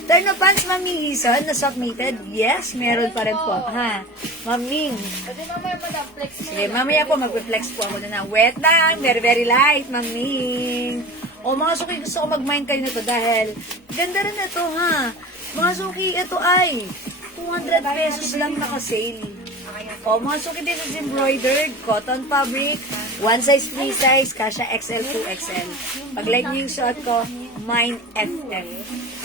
Terno pants, Ma'am Ming Hison, na submitted. Yes, meron pa rin po. Ha? Ma'am Ming. Kasi mamaya madam, flex mo. Sige, mamaya po, mag-flex po ako na. Wet lang. Very, very light, Ma'am Ming. O, mga suki, gusto ko mag-mind kayo nito dahil ganda rin ito, ha? Mga suki, ito ay 200 pesos lang naka-sale. O, mga suki, this is embroidered, cotton fabric, one size, free size, kasha XL, 2XL. Pag-like niyo yung suot ko, mine FF.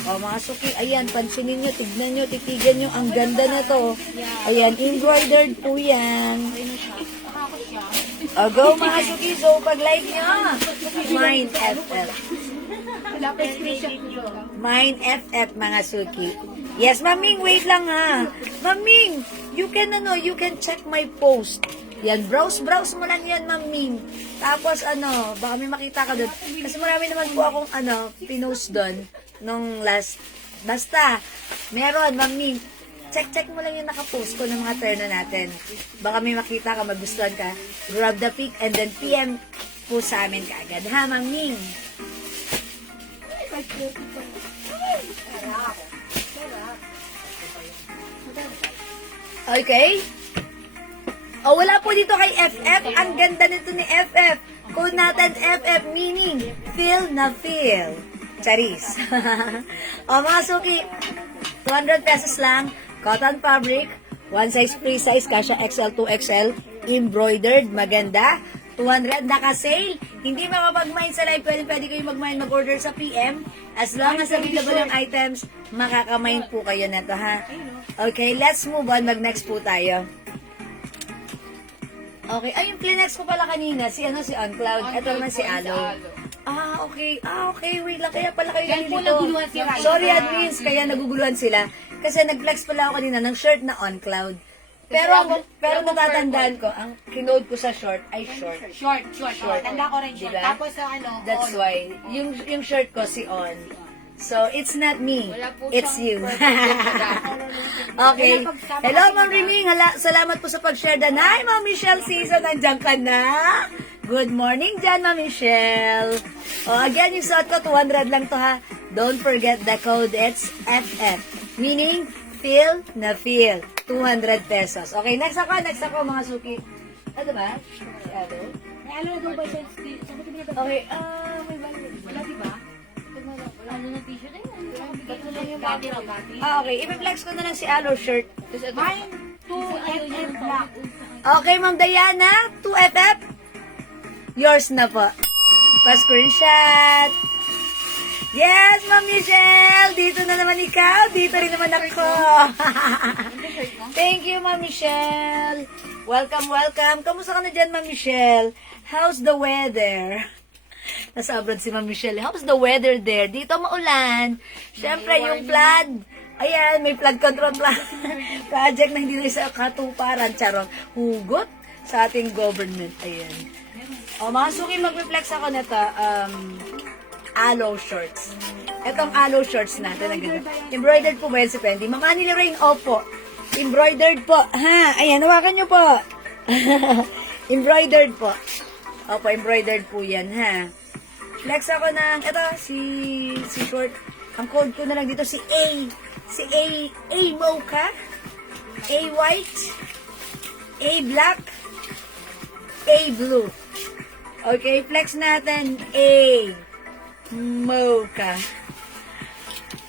O, mga suki, ayan, pansinin nyo, tignan nyo, titigan nyo, ang ganda na to. Ayan, embroidered po yan. O, go mga suki, so pag-like nyo, mine FF. Mine FF, mga suki. Yes, Maming, wait lang ha. Maming, you can check my post. Yan, browse mo lang yan, Maming. Tapos baka may makita ka doon. Kasi marami naman po akong pinost doon nung last. Basta, meron, Maming. Check mo lang yung nakapost ko ng mga terno natin. Baka may makita ka, magustuhan ka. Grab the pic and then PM po sa amin kaagad. Ha, Maming? Okay? O, wala po dito kay FF. Ang ganda nito ni FF. Code natin FF, meaning feel na feel. Charis. O mga suki, 200 pesos lang, cotton fabric, one size free size, kasha XL to XL, embroidered, maganda, 200, naka-sale. Hindi makapag-mine sa live, pwede kayo mag-mine, mag-order sa PM. As long as available ang items, makaka-mine po kayo na to, ha? Okay, let's move on. Mag-next po tayo. Okay. Ay, yung Kleenex ko pala kanina, si OnCloud. Ito naman si Alo. Okay. Wait lang. Kaya pala kayo Yan po ganito. naguluhan si Ryan. Sorry, admins. Kaya naguguluhan sila. Kasi nag-flex pala ako kanina ng shirt na OnCloud. Pero natatandaan ko, ang kinode ko sa short ay short. Short. Tanda ko rin short. Diba? Tapos sa That's on. why. Yung shirt ko si On. So, it's not me. Wala po It's you. siyang Okay. Hello, Ma'am Riming. Salamat po sa pag-share dan. Hi, Ma'am Michelle Season. Nandiyan ka na. Good morning dyan, Ma'am Michelle. Again, yung suot ko, 200 lang to, ha. Don't forget the code. It's FF. Meaning, feel na feel. 200 pesos. Okay, next ako, mga suki. Ano ba? Si Ado? May ano na daw ba siya? Sabi ko na daw. Okay, may value. Wala, diba? Ano na t-shirt na yun? Tatlo lang yung body raw. Okay, i-flex ko na lang si Alo shirt. Mine, 2FF black. Okay, Ma'am Diana, 2FF. Yours na po. Pa-screenshot. Yes, Ma'am Michelle. Dito na naman ikaw. Dito rin naman ako. Thank you, Ma'am Michelle. Welcome. Kamusta ka na dyan, Ma'am Michelle? How's the weather? Nasa abroad si Ma'am Michelle. How's the weather there? Dito maulan. Siyempre, yung flood. Ayan, may flood control project na hindi na sa katuparan. Charot. Hugot sa ating government. Ayan. Mga suki, mag-reflex ako na to. Aloe shorts. Etong aloe shorts natin. Ang ganda. Embroidered po ba yan si Fendi? Ma'am Annie Lorraine, opo. Embroidered po. Ha? Ayan, hawakan nyo po. Embroidered po. Opo, embroidered po yan, ha? Flex ako ng, si short. Ang code ko na lang dito, si A. Si A mocha. A white. A black. A blue. Okay, flex natin. A mocha.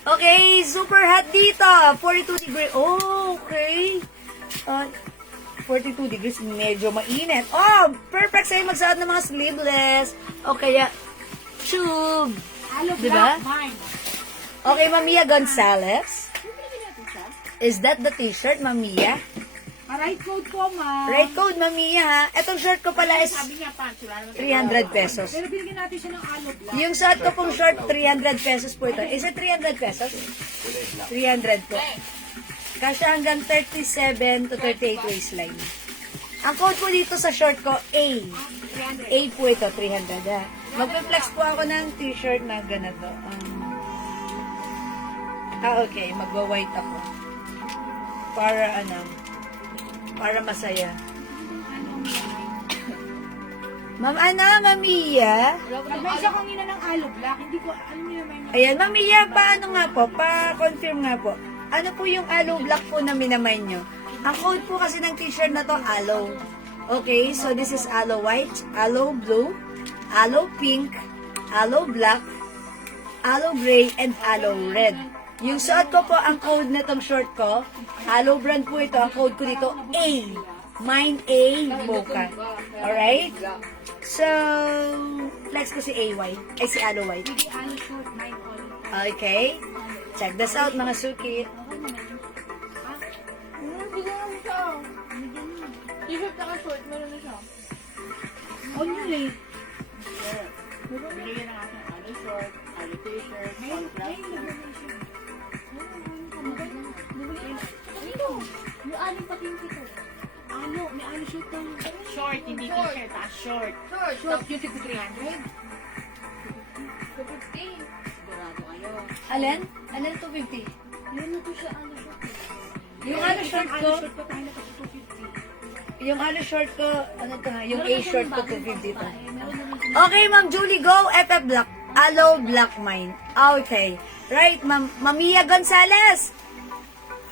Okay, super hot dito. 42 degrees. Oh, okay. 42 degrees, medyo mainit. Oh, perfect sa'yo magsuot ng mga sleeveless. O kaya, tube. Diba? Mine. Okay, Mamia Gonzalez. Is that the t-shirt, Mamia? Right code po, ma. Right code, Mamia, ha? Etong shirt ko pala is Sabi niya pa, wala naman 300 pesos. Pero binigyan natin siya ng alo black. Yung suot ko pong short, 300 pesos po ito. Is it 300 pesos? 300 po. Kasi hanggang 37 to 38 waistline. Ang code po dito sa short ko, A. A po ito, 300. Ha? Magpe-flex po ako ng t-shirt na ganito. Okay. Magwa-white ako. Para masaya. Ma'am Mia. May isa kanina ng alo black. Hindi ko, alam niyo may Ayan, Ma'am Mia, paano nga po? Pa-confirm nga po. Ano po yung aloe black po na minamay nyo? Ang code po kasi ng t-shirt na to, aloe. Okay, so this is aloe white, aloe blue, aloe pink, aloe black, aloe gray, and aloe red. Yung suot ko po, ang code na tong short ko, aloe brand po ito, ang code ko dito, A. Mine A, mocha. Alright? So, flex ko si A white, ay si aloe white. hindi alo short, mine all. Okay? Check this out, mga suki. T-shirt na short, meron na siya. On yun eh. Binigyan na natin alo short, alo t-shirt, alo black. Yung aling patinti ko. Ano, may alo short ng short, hindi t-shirt, short. Short, yung 300. Sigurado kayo. Alin? Alin 250? Yun na to siya, ano siya. Yung ano short ko, Short pa tayo na 250. yung ano short ko, ano to ha? Yung A short ko 250 to. Meron naman Okay, Ma'am Julie, go. FF Black. Aloe Black mine. Okay. Right, Ma'am Mia Gonzalez.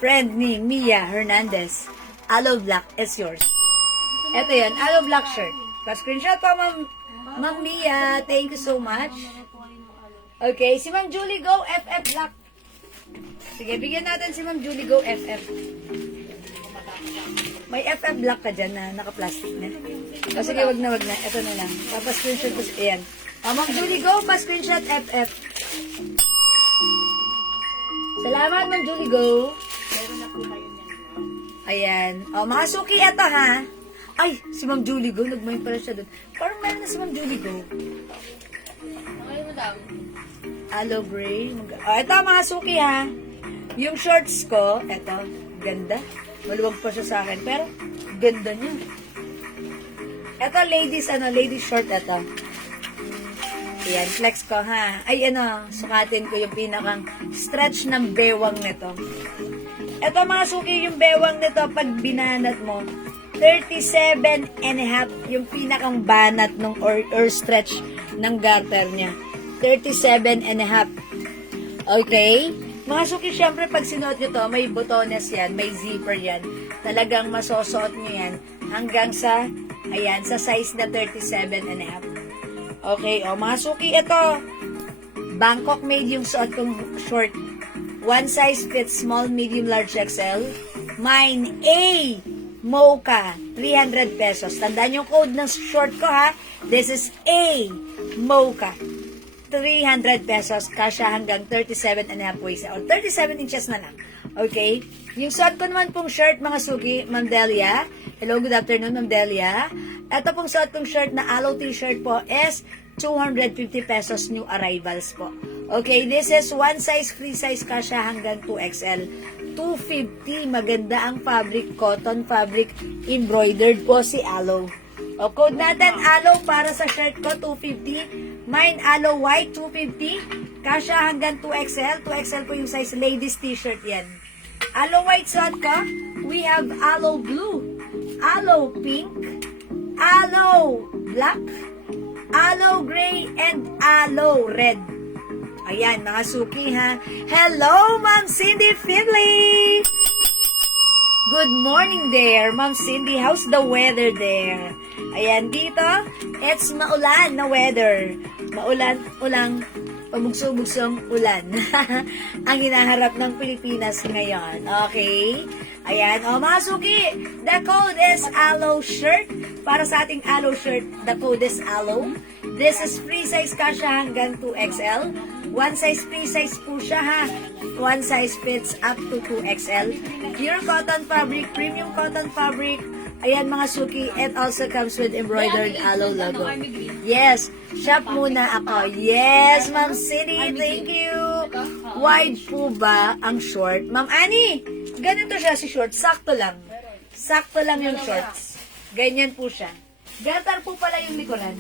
Friend ni Mia Hernandez. Aloe Black is yours. Ito yun, Aloe Black shirt. Pa-screenshot po, Ma'am Mia. Thank you so much. Okay, si Ma'am Julie Go, FF Black. Sige, bigyan natin si Ma'am Julie Go, FF. May FF Black ka dyan na naka-plastic na. O sige, wag na. Ito na lang. Papa-screenshot ko. Ayan. Ma'am Julie Go, pa-screenshot FF. Salamat, Ma'am Julie Go. Meron na po kayo niyan. Ayan. O, mga suki ito, ha? Ay, si Ma'am Julie Go. Nagmain pala siya doon. Parang meron na si Ma'am Julie Go. Okay, madam. Aloe Bray. O, ito, mga suki, ha? Yung shorts ko, ito, ganda. Maluwag pa siya sa akin, pero ganda niya. Ito, ladies short ito. Ayan, flex ko, ha? Ay, sukatin ko yung pinakang stretch ng bewang nito. Ito, mga suki, yung bewang nito, pag binanat mo, 37 and a half yung pinakang banat nung or stretch ng garter niya. 37 and a half. Okay? Mga suki, syempre, pag sinuot nyo to, may botones yan, may zipper yan. Talagang masosuot nyo yan hanggang sa, ayan, sa size na 37 and a half. Okay, mga suki, ito, Bangkok made yung suot kong short. One size fits small, medium, large, XL. Mine, A, Mocha, 300 pesos. Tandaan yung code ng short ko, ha? This is A, Mocha. 300 pesos, kasya hanggang 37 and a half waist, or 37 inches na lang. Okay? Yung suot ko naman pong shirt, mga suki, Ma'am Delia. Hello, good afternoon, Ma'am Delia. Ito pong suot kong shirt na aloe t-shirt po is 250 pesos new arrivals po. Okay, this is one size, free size, kasya hanggang 2XL. 250, maganda ang fabric, cotton fabric, embroidered po si aloe. O, code natin, aloe para sa shirt ko, 250. Mine, aloe white, 250. Kasya hanggang 2XL. 2XL po yung size ladies t-shirt yan. Aloe white suot ko, we have aloe blue, aloe pink, aloe black, aloe gray, and aloe red. Ayan, mga suki, ha. Hello, Ma'am Cindy Finley! Good morning there, Ma'am Cindy. How's the weather there? Ayan, dito, it's maulan na weather. Ulang, pabugso-bugsong ulan. Ang hinaharap ng Pilipinas ngayon. Okay? Ayan, mga suki, the code is aloe shirt. Para sa ating aloe shirt, the code is aloe. This is free size, kasya hanggang 2XL. One size, free size po siya, ha. One size fits up to 2XL. Pure cotton fabric, premium cotton fabric. Ayan, mga suki, it also comes with embroidered aloe logo. Yes, shop muna ako. Yes, Ma'am Cindy, thank you. Wide po ba ang short? Ma'am Annie, ganito siya si short. Sakto lang. Sakto lang yung shorts. Ganyan po siya. Gatar po pala yung likuran.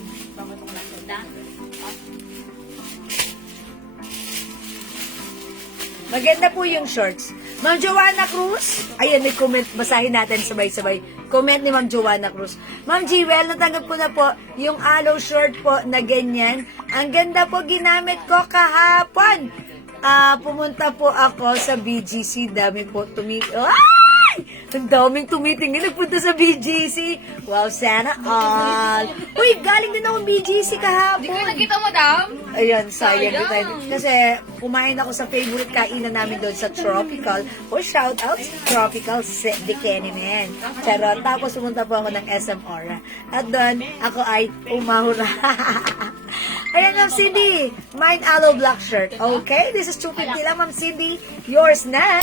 Maganda po yung shorts. Ma'am Joanna Cruz. Ayan, may comment. Basahin natin sabay-sabay. Comment ni Ma'am Joanna Cruz. Ma'am Jewel, natanggap ko na po yung aloe short po na ganyan. Ang ganda po, ginamit ko kahapon. Pumunta po ako sa BGC. Dami po ang daming tumitingin. Nagpunta sa BGC. Wow, sana all. Uy, galing din ako BGC kahapon. Hindi ko nakita, madam. Ayun, sayang kita. Kasi kumain ako sa favorite kainan namin doon sa Tropical. Shout out Tropical Bikini Man. Charot. Tapos pumunta po ako ng SM Aura. At doon, ako ay umahura. Ayan, Ma'am Cindy. Mine aloe black shirt. Okay, this is 250 lang, Ma'am Cindy. Yours na.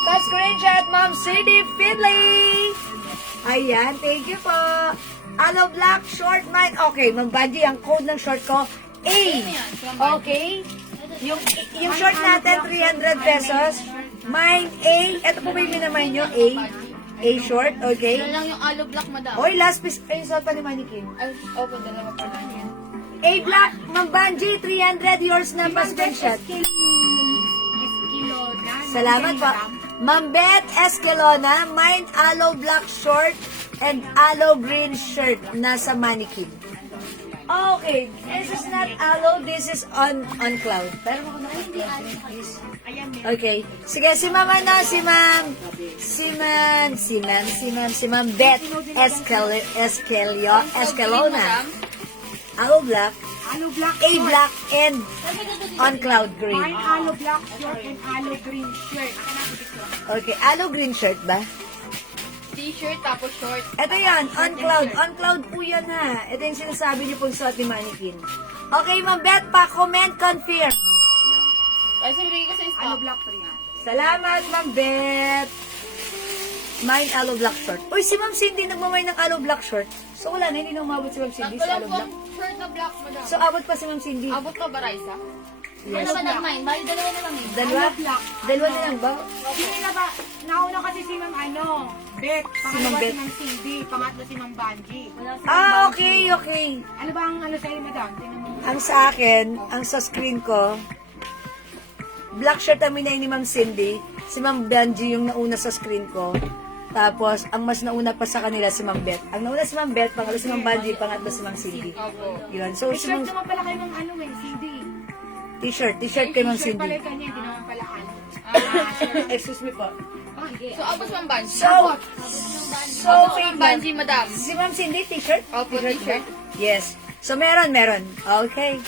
Pa-screenshot, Ma'am Cindy Finley. Ayan, thank you po. Aloe black short mine. Okay, Ma'am Banji, ang code ng short ko, A. Okay? Yung short natin, 300 pesos. Mine, A. Ito po ba yung minamay nyo? A. A short, okay? Yan lang yung aloe black, madam. Oy, last piece. Ay, saan pa ni Manikin? Ay, opo, dalawa pa lang yan. A black, Ma'am Banji, 300. Yours na, pa-screenshot. Salamat po. Ma'am Beth Escalona, mine aloe black short and aloe green shirt nasa mannequin. Okay, this is not aloe, this is on cloud. Pero ako okay. Sige, si Ma'am Beth Escalona. Aloe black. Aloe black A black and on cloud green. Mine aloe black short and aloe green shirt. Okay, aloe green shirt ba? T-shirt tapos short. Ito yan, on cloud. On cloud po yan ha. Ito yung sinasabi niyo pong suot ni Mannequin. Okay, Ma'am Beth, pa-comment, confirm. Ay, sabihin ko sa Aloe stock. black 300. Salamat, Ma'am Beth. Mine aloe black short. Uy, si Ma'am Cindy nagmamay ng aloe black short. So wala na, hindi na umabot si Ma'am Cindy Sakto sa lang aloe po black. ang shirt na black, madam. So abot pa si Ma'am Cindy. Abot ka ba, Raisa? Yes. Dalawa na mine. Bali, dalawa na lang eh. Dalawa? Aloe black. Dalawa na lang ba? Sino na ba? Nauna kasi si Ma'am Beth. Pangalawa Ma'am si Beth. Ma'am Cindy. Pangatlo si Ma'am Banji. Wala sa Okay, okay. Ano ba ang sa'yo, madam? Tingnan mo. Ang sa akin, ang sa screen ko, black shirt ang minay ni Ma'am Cindy. Si Ma'am Benji yung nauna sa screen ko. Tapos, ang mas nauna pa sa kanila si Ma'am Beth. Ang nauna si Ma'am Beth, pangalo si Ma'am Benji, pangatlo si Ma'am Cindy. Opo. Yun. So, May si shirt Ma'am... naman pala kay Ma'am Cindy. T-shirt kay Ma'am T-shirt pala Cindy. yung kanya, hindi naman pala ano. Excuse me po. So, abot sa Banji. So, Abot sa wait lang. Banji, madam. Si Ma'am Cindy, t-shirt? Opo, t-shirt. Yes. So, meron. Okay.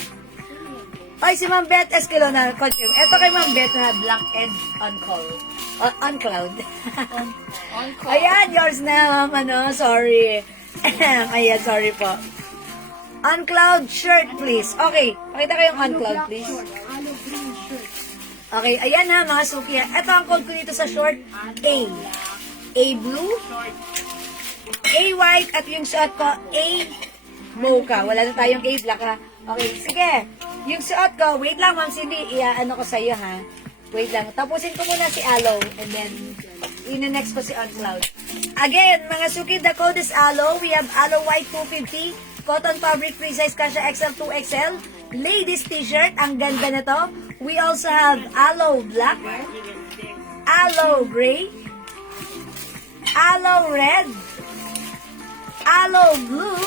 Ay, si Ma'am Beth Escalona, confirm. Ito kay Ma'am Beth na black and on call. On cloud. On call. Ayan, yours na, ma'am. Sorry. Ayan, sorry po. On cloud shirt, please. Okay, pakita ko yung on cloud, please. Aloe green shirt. Okay, ayan ha, mga suki. Ito ang code ko dito sa short. A. A blue. A white. At yung suot ko, A mocha. Wala na tayong A black ha. Okay, sige. Yung suot ko, wait lang, Ma'am Cindy. Ano ko sa'yo ha. Wait lang. Tapusin ko muna si Aloe. And then, ina-next ko si On Cloud. Again, mga suki, the code is Aloe. We have Aloe White 250. Cotton fabric free size kasha XL 2XL. Ladies t-shirt. Ang ganda na to. We also have Aloe Black. Aloe Gray. Aloe Red. Aloe Blue.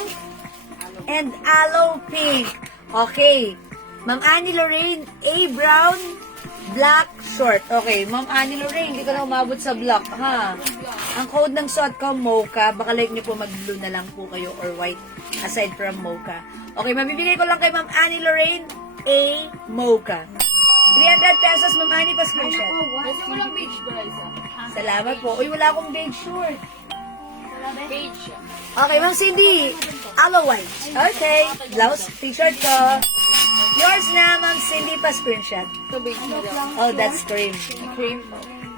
And Aloe Pink. Okay. Ma'am Annie Lorraine, A Brown, black short. Okay, Ma'am Annie Lorraine, hindi ka na umabot sa black, ha? Ang code ng suot ko, mocha. Baka like niyo po mag-blue na lang po kayo or white aside from mocha. Okay, mabibigay ko lang kay Ma'am Annie Lorraine, A mocha. 300 pesos, Ma'am Annie, pa screenshot. Gusto mo lang beige ba, Raisa? Salamat po. Uy, wala akong beige short. Beige. Okay, Ma'am Cindy, aloe white. Okay, blouse, t-shirt ko. Yours na, Ma'am Cindy, pa screenshot. So, beige na lang. Oh, that's cream. Cream.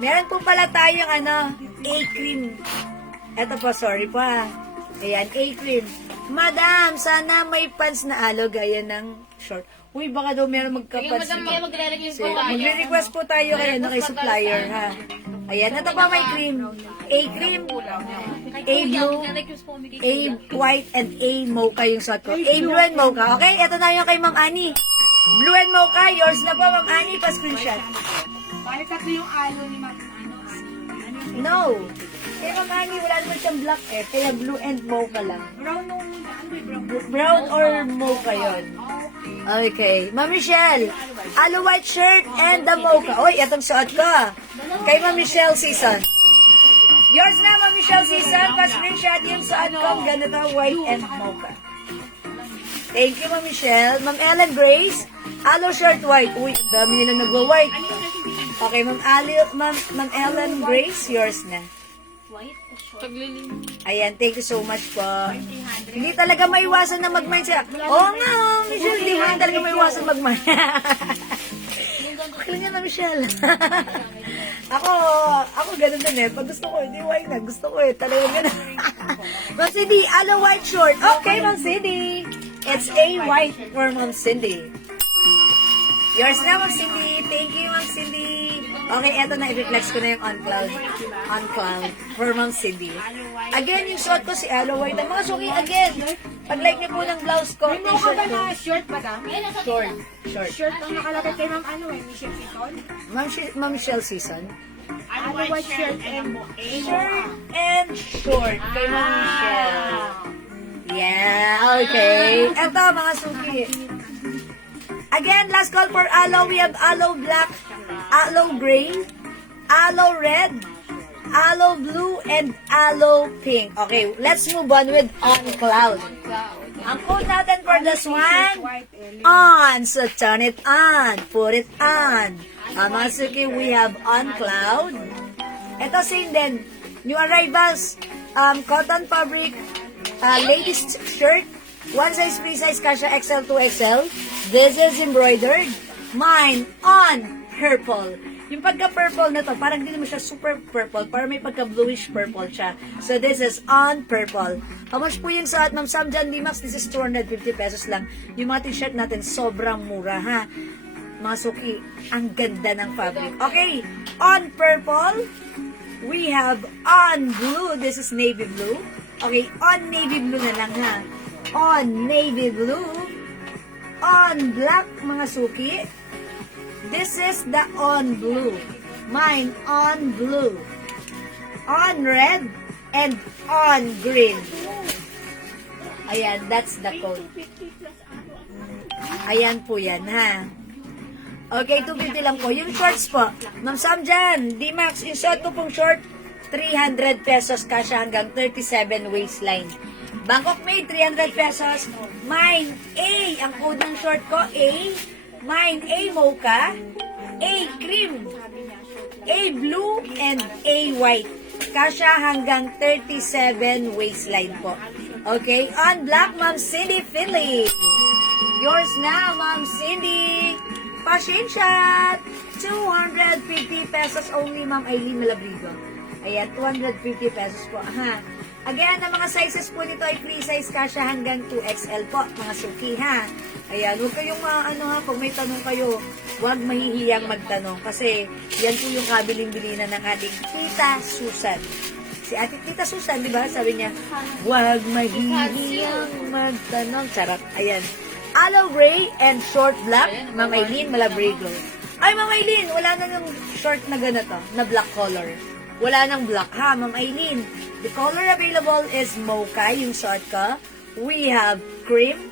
Meron po pala tayong A-cream. Eto po, sorry po ha. Ayan, A-cream. Madam, sana may pants na aloe gaya ng short. Uy, baka daw meron Yung magka-pants. madam, kaya magre-request So, po tayo. magre-request po tayo kayo na kay supplier ha. Ayan, ito pa may cream. A-cream, A blue, Magre-request po kami A white, and A mocha yung suot ko. A blue and mocha. Okay, ito na yung kay Ma'am Annie. Blue and mocha, yours na po, Ma'am Annie, pa screenshot. Bali tatlo yung aloe ni Ma'am No. Kay Ma'am Annie, wala naman siyang black eh. Kaya blue and mocha lang. Brown nung, ano ba yung brown? Brown or mocha yon. Okay. Ma'am Michelle, aloe white shirt and the mocha. Oy, itong suot ko. Kay Ma'am Michelle Season. Yours na, Ma'am Michelle Season. Pa-screenshot yung suot ko. Ganito, white and mocha. Thank you, Ma'am Michelle. Ma'am Ellen Grace, aloe shirt white. Uy, ang dami nilang nagwa-white. Okay, Ma'am Ellen Grace, yours na. Paglilim. Ayan, thank you so much po. Hindi talaga maiwasan na mag-mind siya. Oo nga, Michelle, hindi mo talaga maiwasan mag-mind. Okay lang yan na, Michelle. ako ganun din eh. Pag gusto ko, hindi why na. Gusto ko eh. Talaga ganun. Ma'am Cindy, aloe white short. Okay, Ma'am Cindy. It's a white for Ma'am Cindy. Yours na, Ma'am Cindy. Thank you, Ma'am Cindy. Okay, eto na, i-reflex ko na yung on cloud. On cloud for Ma'am Cindy. Again, yung suot ko si aloe white. Ang mga suki, again, pag-like niyo po ng blouse ko, May mocha t-shirt ba ko. na shirt ba ta? Short. Short. Shirt ang nakalagay kay Ma'am Michelle Season. Ma'am Michelle Season. Aloe white shirt and Shirt and short kay Ma'am Michelle. Yeah, okay. Eto, mga suki. Again, last call for aloe. We have aloe black, aloe gray, aloe red, aloe blue, and aloe pink. Okay, let's move on with on cloud. Ang code natin for this one, on. So, turn it on. Put it on. Mga suki, we have on cloud. Ito same din. New arrivals, cotton fabric, ladies shirt, one size, free size, kasha XL to XL. This is embroidered. Mine, on purple. Yung pagka-purple na to, parang hindi naman siya super purple, parang may pagka-bluish purple siya. So, this is on purple. How much po yung sa Ma'am Sam Jan Dimax? This is 250 pesos lang. Yung mga t-shirt natin, sobrang mura, ha? Mga suki, ang ganda ng fabric. Okay, on purple, we have on blue. This is navy blue. Okay, on navy blue na lang, ha? On navy blue. On black, mga suki. This is the on blue. Mine on blue. On red and on green. Ayan, that's the code. Ayan po yan, ha? Okay, 250 lang po. Yung shorts po, Ma'am Sam Jan, D-Max, yung short ko pong short, 300 pesos kasha hanggang 37 waistline. Bangkok made, 300 pesos. Mine, A, ang code ng short ko, A. Mine, A mocha, A cream, A blue, and A white. Kasha hanggang 37 waistline po. Okay, on black, Ma'am Cindy Finley. Yours now, Ma'am Cindy. Pasensya, 250 pesos only, Ma'am Aileen Malabrigo. Ayan, 250 pesos po. Ha. Again, ang mga sizes po nito ay free size kasha hanggang 2XL po, mga suki, ha. Ayan, huwag kayong pag may tanong kayo, huwag mahihiyang magtanong kasi yan po yung kabiling-bilinan ng ating Tita Susan. Si Ate Tita Susan, di ba, sabi niya, huwag mahihiyang magtanong. Charot, ayan. Aloe gray and short black, Ma'am Aileen Malabrigo. Ay, Ma'am Aileen, wala na yung short na ganito, na black color. Wala nang black, ha, Ma'am Aileen. The color available is mocha, yung short ko. We have cream,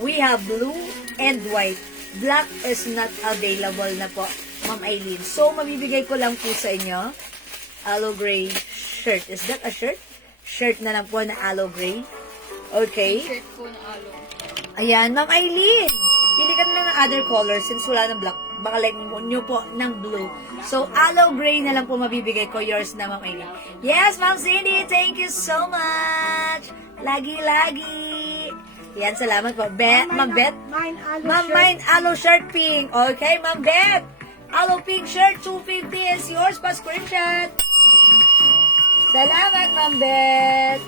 we have blue, and white. Black is not available na po, Ma'am Aileen. So, mabibigay ko lang po sa inyo, aloe gray shirt. Is that a shirt? Shirt na lang po na aloe gray. Okay. Shirt po na alo. Ayan, Ma'am Aileen. Pili ka na ng other color since wala ng black. Baka like nyo po ng blue. So, aloe gray na lang po mabibigay ko. Yours na, Ma'am Aileen. Yes, Ma'am Cindy. Thank you so much. Lagi-lagi. Yan, salamat po. Ma'am Beth. Ma'am, mine, aloe shirt pink. Okay, Ma'am Beth. Aloe pink shirt, 250 is yours pa screenshot. Salamat, Ma'am Beth.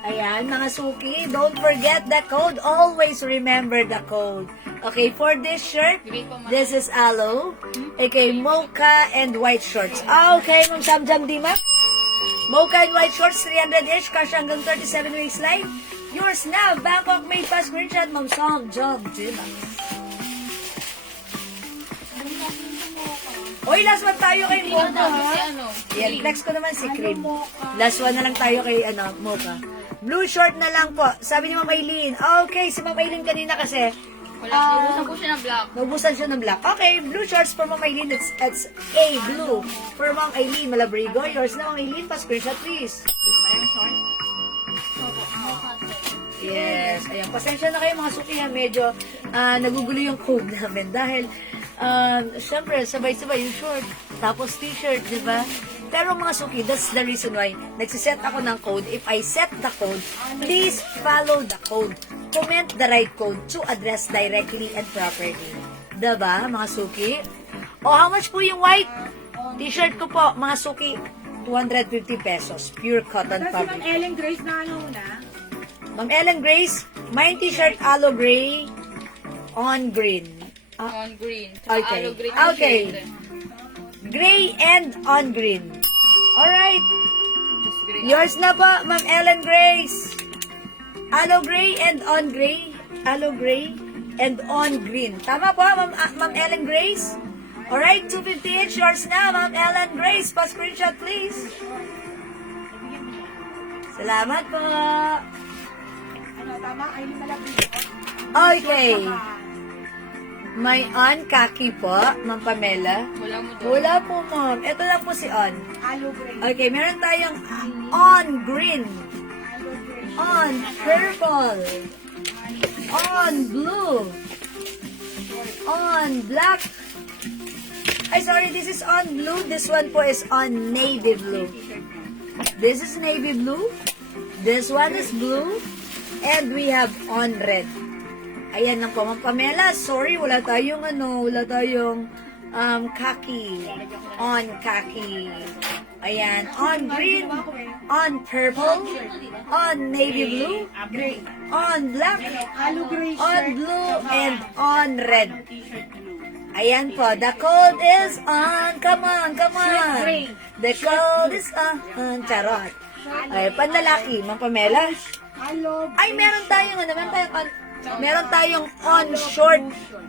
Ayan, mga suki, don't forget the code. Always remember the code. Okay, for this shirt, this is aloe. Okay, mocha and white shorts. Okay, Ma'am Sam Jam Dimax. Mocha and white shorts, 300-ish, cash hanggang 37 waistline. Yours now, Bangkok made pa screenshot, Ma'am Sam Jam Dimax. Oy, last one tayo kay Mocha, ha? Yan, next ko naman si Cream. Last one na lang tayo kay, Mocha. Blue short na lang po. Sabi ni Ma'am Aileen. Okay, si Ma'am Aileen kanina kasi. Naubusan po siya ng black. Naubusan siya ng black. Okay, blue shorts for Ma'am Aileen. It's A, blue. For Ma'am Aileen Malabrigo. Yours na, Ma'am Aileen. Pa-screenshot, please. Maraming short. Yes. Ayan, pasensya na kayo mga suki. Medyo nagugulo yung code namin. Dahil, syempre, sabay-sabay yung short. Tapos t-shirt, di ba? Pero mga suki, that's the reason why nagsiset ako ng code. If I set the code, please follow the code. Comment the right code to address directly and properly. Diba, mga suki? O, how much po yung white t-shirt ko po, mga suki? 250 pesos. Pure cotton fabric. Ma'am Ellen Grace na una. Ma'am Ellen Grace, my t-shirt aloe gray on green. On green. Okay. Aloe green. Okay. Gray and on green. Alright. Yours na po, Ma'am Ellen Grace. Aloe gray and on gray. Aloe gray and on green. Tama po, Ma'am Ellen Grace? Alright, 250 each. Yours na, Ma'am Ellen Grace. Pa-screenshot, please. Salamat po. Tama? Aileen Malabrigo. Okay. May on kaki po, Ma'am Pamela. Wala mo doon. Wala po, Ma'am. Ito lang po si on. Aloe gray. Okay, meron tayong on green. Aloe gray. On purple. on blue, on black. Ay, sorry, this is on blue. This one po is on navy blue. This is navy blue. This one is blue. And we have on red. Ayan lang po, Ma'am Pamela. Sorry, wala tayong khaki. On khaki. Ayan, on green, on purple, on navy blue, Gray. on black, Halo gray on blue, and on red. Ayan po, the code is on. Come on, come on. The code is on. Charot. Ay, panlalaki, Ma'am Pamela. Ay, meron tayong on short.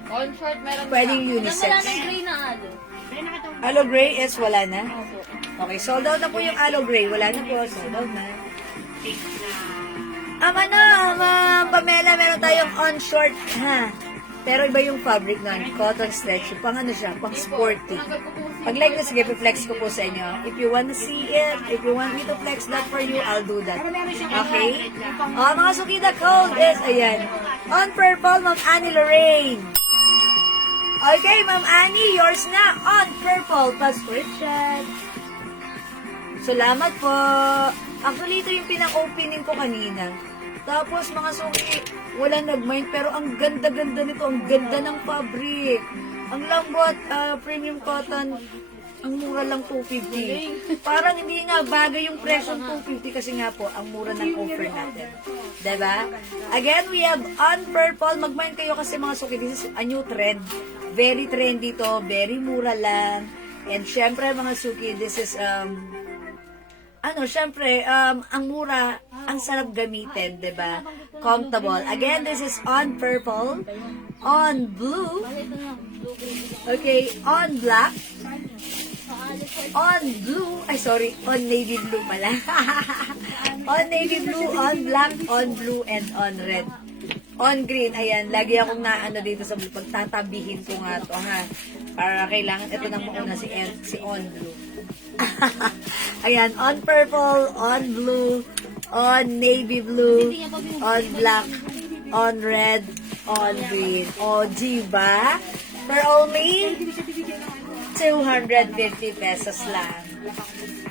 On short, meron Pwedeng Wala unisex. ng gray na alo. Aloe gray is wala na. Okay, sold out na po yung aloe gray. Wala na po, sold out na. Ma'am Pamela, meron tayong on short, ha? Pero iba yung fabric nun, cotton stretch. Pang ano siya, pang sporty. Pag like nyo, sige, flex ko po sa inyo. If you want to see it, if you want me to flex that for you, I'll do that. Okay? Mga suki, the code is, ayan. On purple, Ma'am Annie Lorraine. Okay, Ma'am Annie, yours na. On purple, prescription. Salamat po. Actually, ito yung pinang-opening ko kanina. Tapos, mga suki, wala nag-mind, pero ang ganda-ganda nito. Ang ganda ng fabric. Ang lambot, premium cotton. Ang mura lang 250. Parang hindi nga bagay yung presyo ng 250 kasi nga po, ang mura ng offer natin. Diba? Again, we have on purple. Mag-mind kayo kasi mga suki, this is a new trend. Very trendy to. Very mura lang. And syempre, mga suki, this is, syempre, ang mura, ang sarap gamitin, 'di ba? Comfortable. Again, this is on purple, on blue, okay, on black, on blue, on navy blue pala. On navy blue, on black, on blue, and on red. On green, ayan, lagi akong naano dito sa blue. Pagtatabihin ko nga to, ha? Para kailangan, ito nang mauna si on blue. Ayan, on purple, on blue, on navy blue, on black, on red, on green. O, diba? For only 250 pesos lang.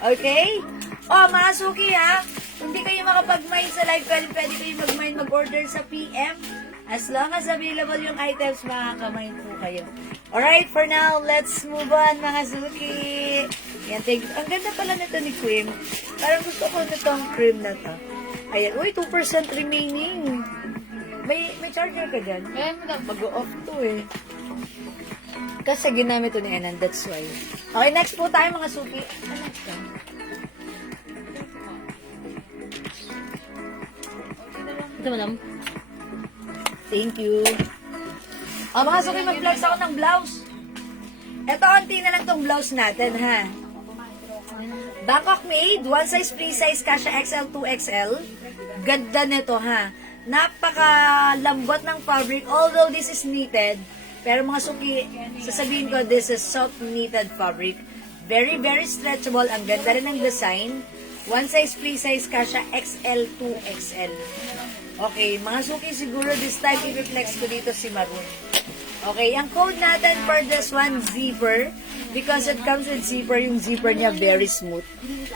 Okay? O, mga suki, ha? Hindi kayo makapag-mine sa live, pwede kayo mag-mine, mag-order sa PM. As long as available yung items, makaka-mine po kayo. Alright, for now, let's move on, mga suki. Yan, thank you. Ang ganda pala nito ni Cream. Parang gusto ko nitong cream na to. Ayan, uy, 2% remaining. May charger ka dyan? Mag-off to eh. Kasi ginamit to ni Enan, that's why. Okay, next po tayo mga suki. Ano ito? Ito, madam. Thank you. Mga suki, mag-flex ako ng blouse. Ito, onti na lang tong blouse natin, ha? Bangkok made, one size, free size, kasha XL, 2XL. Ganda nito, ha? Napaka-lambot ng fabric, although this is knitted. Pero mga suki, sasabihin ko, this is soft knitted fabric. Very, very stretchable. Ang ganda rin ng design. One size, free size, kasha XL, 2XL. Okay, mga suki, siguro this time, i-reflex ko dito si Maroon. Okay, ang code natin for this one, zipper. Because it comes with zipper, yung zipper niya very smooth.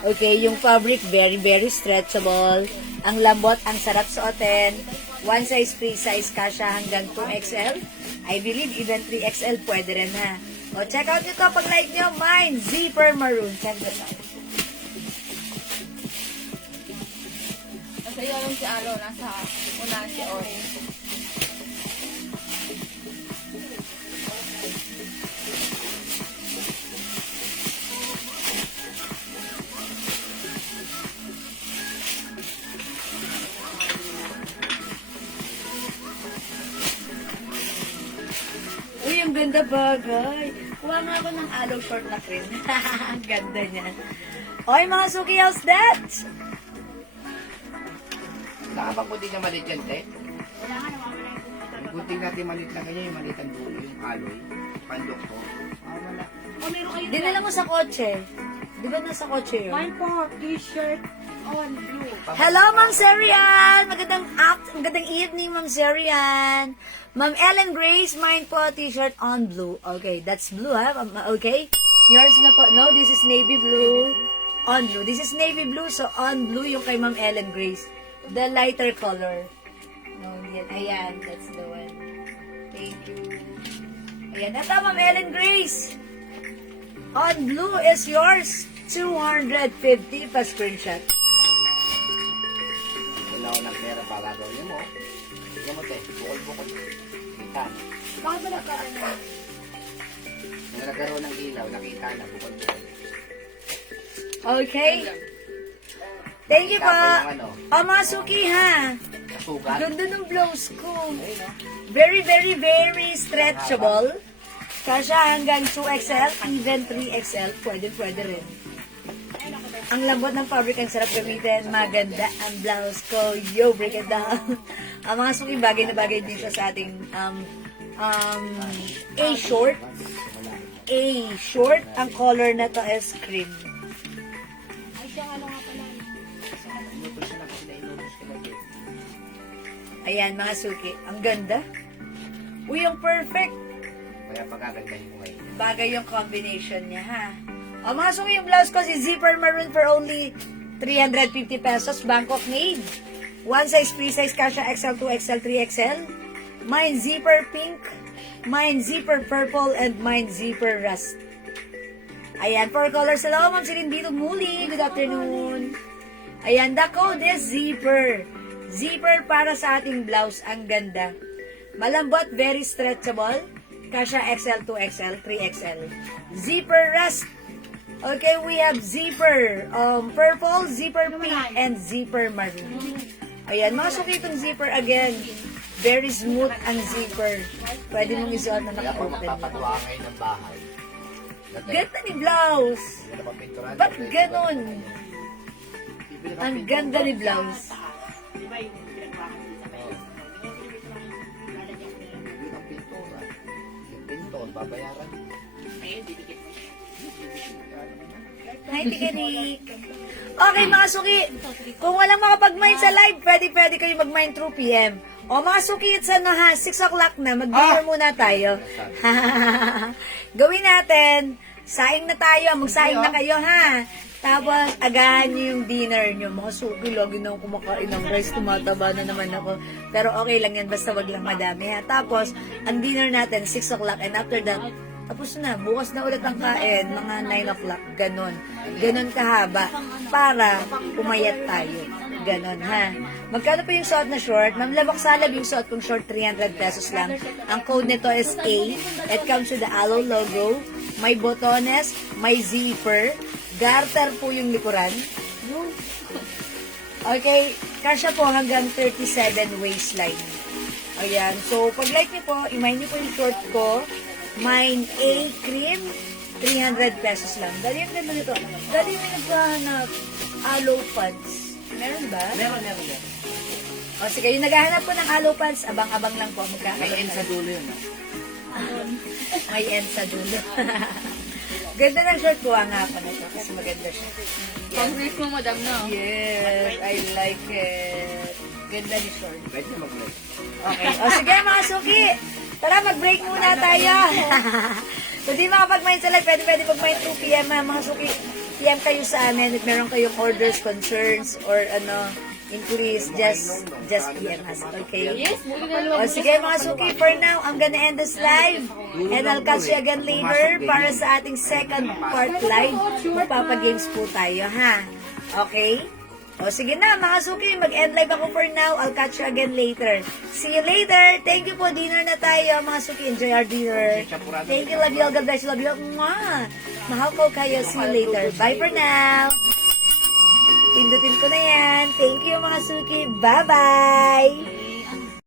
Okay, yung fabric very, very stretchable. Ang lambot, ang sarap suotin. One size, free size, kasha hanggang 2XL. I believe even 3XL pwede rin, ha. O, check out nyo to pag like nyo. Mine, zipper maroon. Check this out. Nasa iyo yung si Alo, nasa una si Ori. Uy, ang ganda bagay. Kuha nga ako ng aloe short na cream. Ang ganda niya. Oy, mga suki, how's that? Nakabang kunti na malit yan, te. Kunting natin malit na ganyan, yung malitan dulo, yung aloy. Pandok ko. Dinala mo sa kotse. Di ba nasa kotse yun? Mine po, t-shirt, on blue. Hello, Ma'am Serian! Magandang evening, Ma'am Serian. Ma'am Ellen Grace, mine po, t-shirt on blue. Okay, that's blue, ha? Okay? Yours na po. No, this is navy blue. On blue. This is navy blue, so on blue yung kay Ma'am Ellen Grace. The lighter color. No, yan. Ayan, that's the one. Thank you. Ayan, ito, Ma'am Ellen Grace. On blue is yours. 250 pa screenshot. Wala ko ng pera para gawin mo. Yan mo, te. Bukol-bukol. Kita. Bakit ba nagkaroon na? Nung nagkaroon ng ilaw, nakita na. Bukol-bukol. Okay. Thank you po. Tapos yung ano, Mga suki, ha? kasugat. Ganda ng blouse ko. Ayun, no? Very, very, very stretchable. Kasya hanggang 2XL, even 3XL. Pwede rin. Ang lambot ng fabric, ang sarap gamitin. Maganda ang blouse ko. Yo, break it down. Ang mga suki, bagay na bagay din siya sa ating A-short. A-short. Ang color na to is cream. Ay, siya ano nga pala. Inutos na kasi na inutos ka na din. Ayan, mga suki. Ang ganda. Uy, yung perfect. Kaya pagkagandahin mo ngayon. Bagay yung combination niya, ha? O, mga suki, yung blouse ko, si zipper maroon for only 350 pesos. Bangkok made. One size, free size, kasha XL, 2XL, 3XL. Mine zipper pink. Mine zipper purple. And mine zipper rust. Ayan, 4 colors. Hello, Ma'am Celine dito muli. Good afternoon. Ayan, the code is zipper. Zipper para sa ating blouse. Ang ganda. Malambot, very stretchable. Kasha XL, 2XL, 3XL. Zipper rust. Okay, we have zipper purple, zipper pink, and zipper maroon. Ayan, masok itong zipper again. Very smooth ang zipper. Pwede mong isuot na Kaya kung naka-open. makapagawa ngayon ng bahay, Ganda ni blouse. hindi na mapinturan. Ba't ganun? Ang ganda ni blouse. Di ba yung pinagawa ko sa kayo? Hindi ang pintura. Yung pintor, babayaran. Ayun, didikit mo siya. Hi, Tikanik. Okay, mga suki. Kung walang makapag-mine sa live, pwede kayo mag-mine through PM. O mga suki, it's ano ha, 6 o'clock na. Mag-dinner muna tayo. Gawin natin. Saing na tayo. Magsaing na kayo, ha? Tapos, agahan nyo yung dinner nyo. Mga suki, lagi na ako kumakain ng rice. Tumataba na naman ako. Pero okay lang yan. Basta wag lang madami, ha? Tapos, ang dinner natin, 6 o'clock. And after that, tapos na. Bukas na ulit ang kain. Mga 9 o'clock. Ganon. Ganon kahaba. Para pumayat tayo. Ganon, ha? Magkano po yung suot na short? Ma'am Labak Salab, yung suot kong short, 300 pesos lang. Ang code nito is A. It comes with the Aloe logo. May botones, may zipper. Garter po yung likuran. Okay, kasya po hanggang 37 waistline. Ayan. So, pag like niyo po, i-mine niyo po yung short ko. Mine A cream, 300 pesos lang. Dali yung ganda nito. Dali may naghahanap aloe pants. Meron ba? Meron. O sige, yung naghahanap po ng aloe pants, abang-abang lang po. May Magkakaroon end sa dulo yun. May end sa dulo. Ganda ng short ko nga pa na to kasi maganda siya. Pag-brief mo, madam, no? Yes, I like it. Ganda ni short. Pwede na mag-live. Okay. O sige mga suki, tara mag-break muna tayo. So di makapag-mind sa live, pwede mag-mind 2 PM mga suki. PM kayo sa amin if meron kayong orders, concerns, or inquiries, just PM us, okay? Yes, muli na lang. O sige mga suki, for now, I'm gonna end this live. And I'll catch you again later para sa ating second part live. Magpapagames po tayo, ha? Okay? O sige na, mga suki, mag-end live ako for now. I'll catch you again later. See you later. Thank you po. Dinner na tayo, mga suki. Enjoy our dinner. Thank you. Love you all. God bless you. Love you all. Mwah! Mahal ko kayo. See you later. Bye for now. Pindutin ko na yan. Thank you, mga suki. Bye-bye.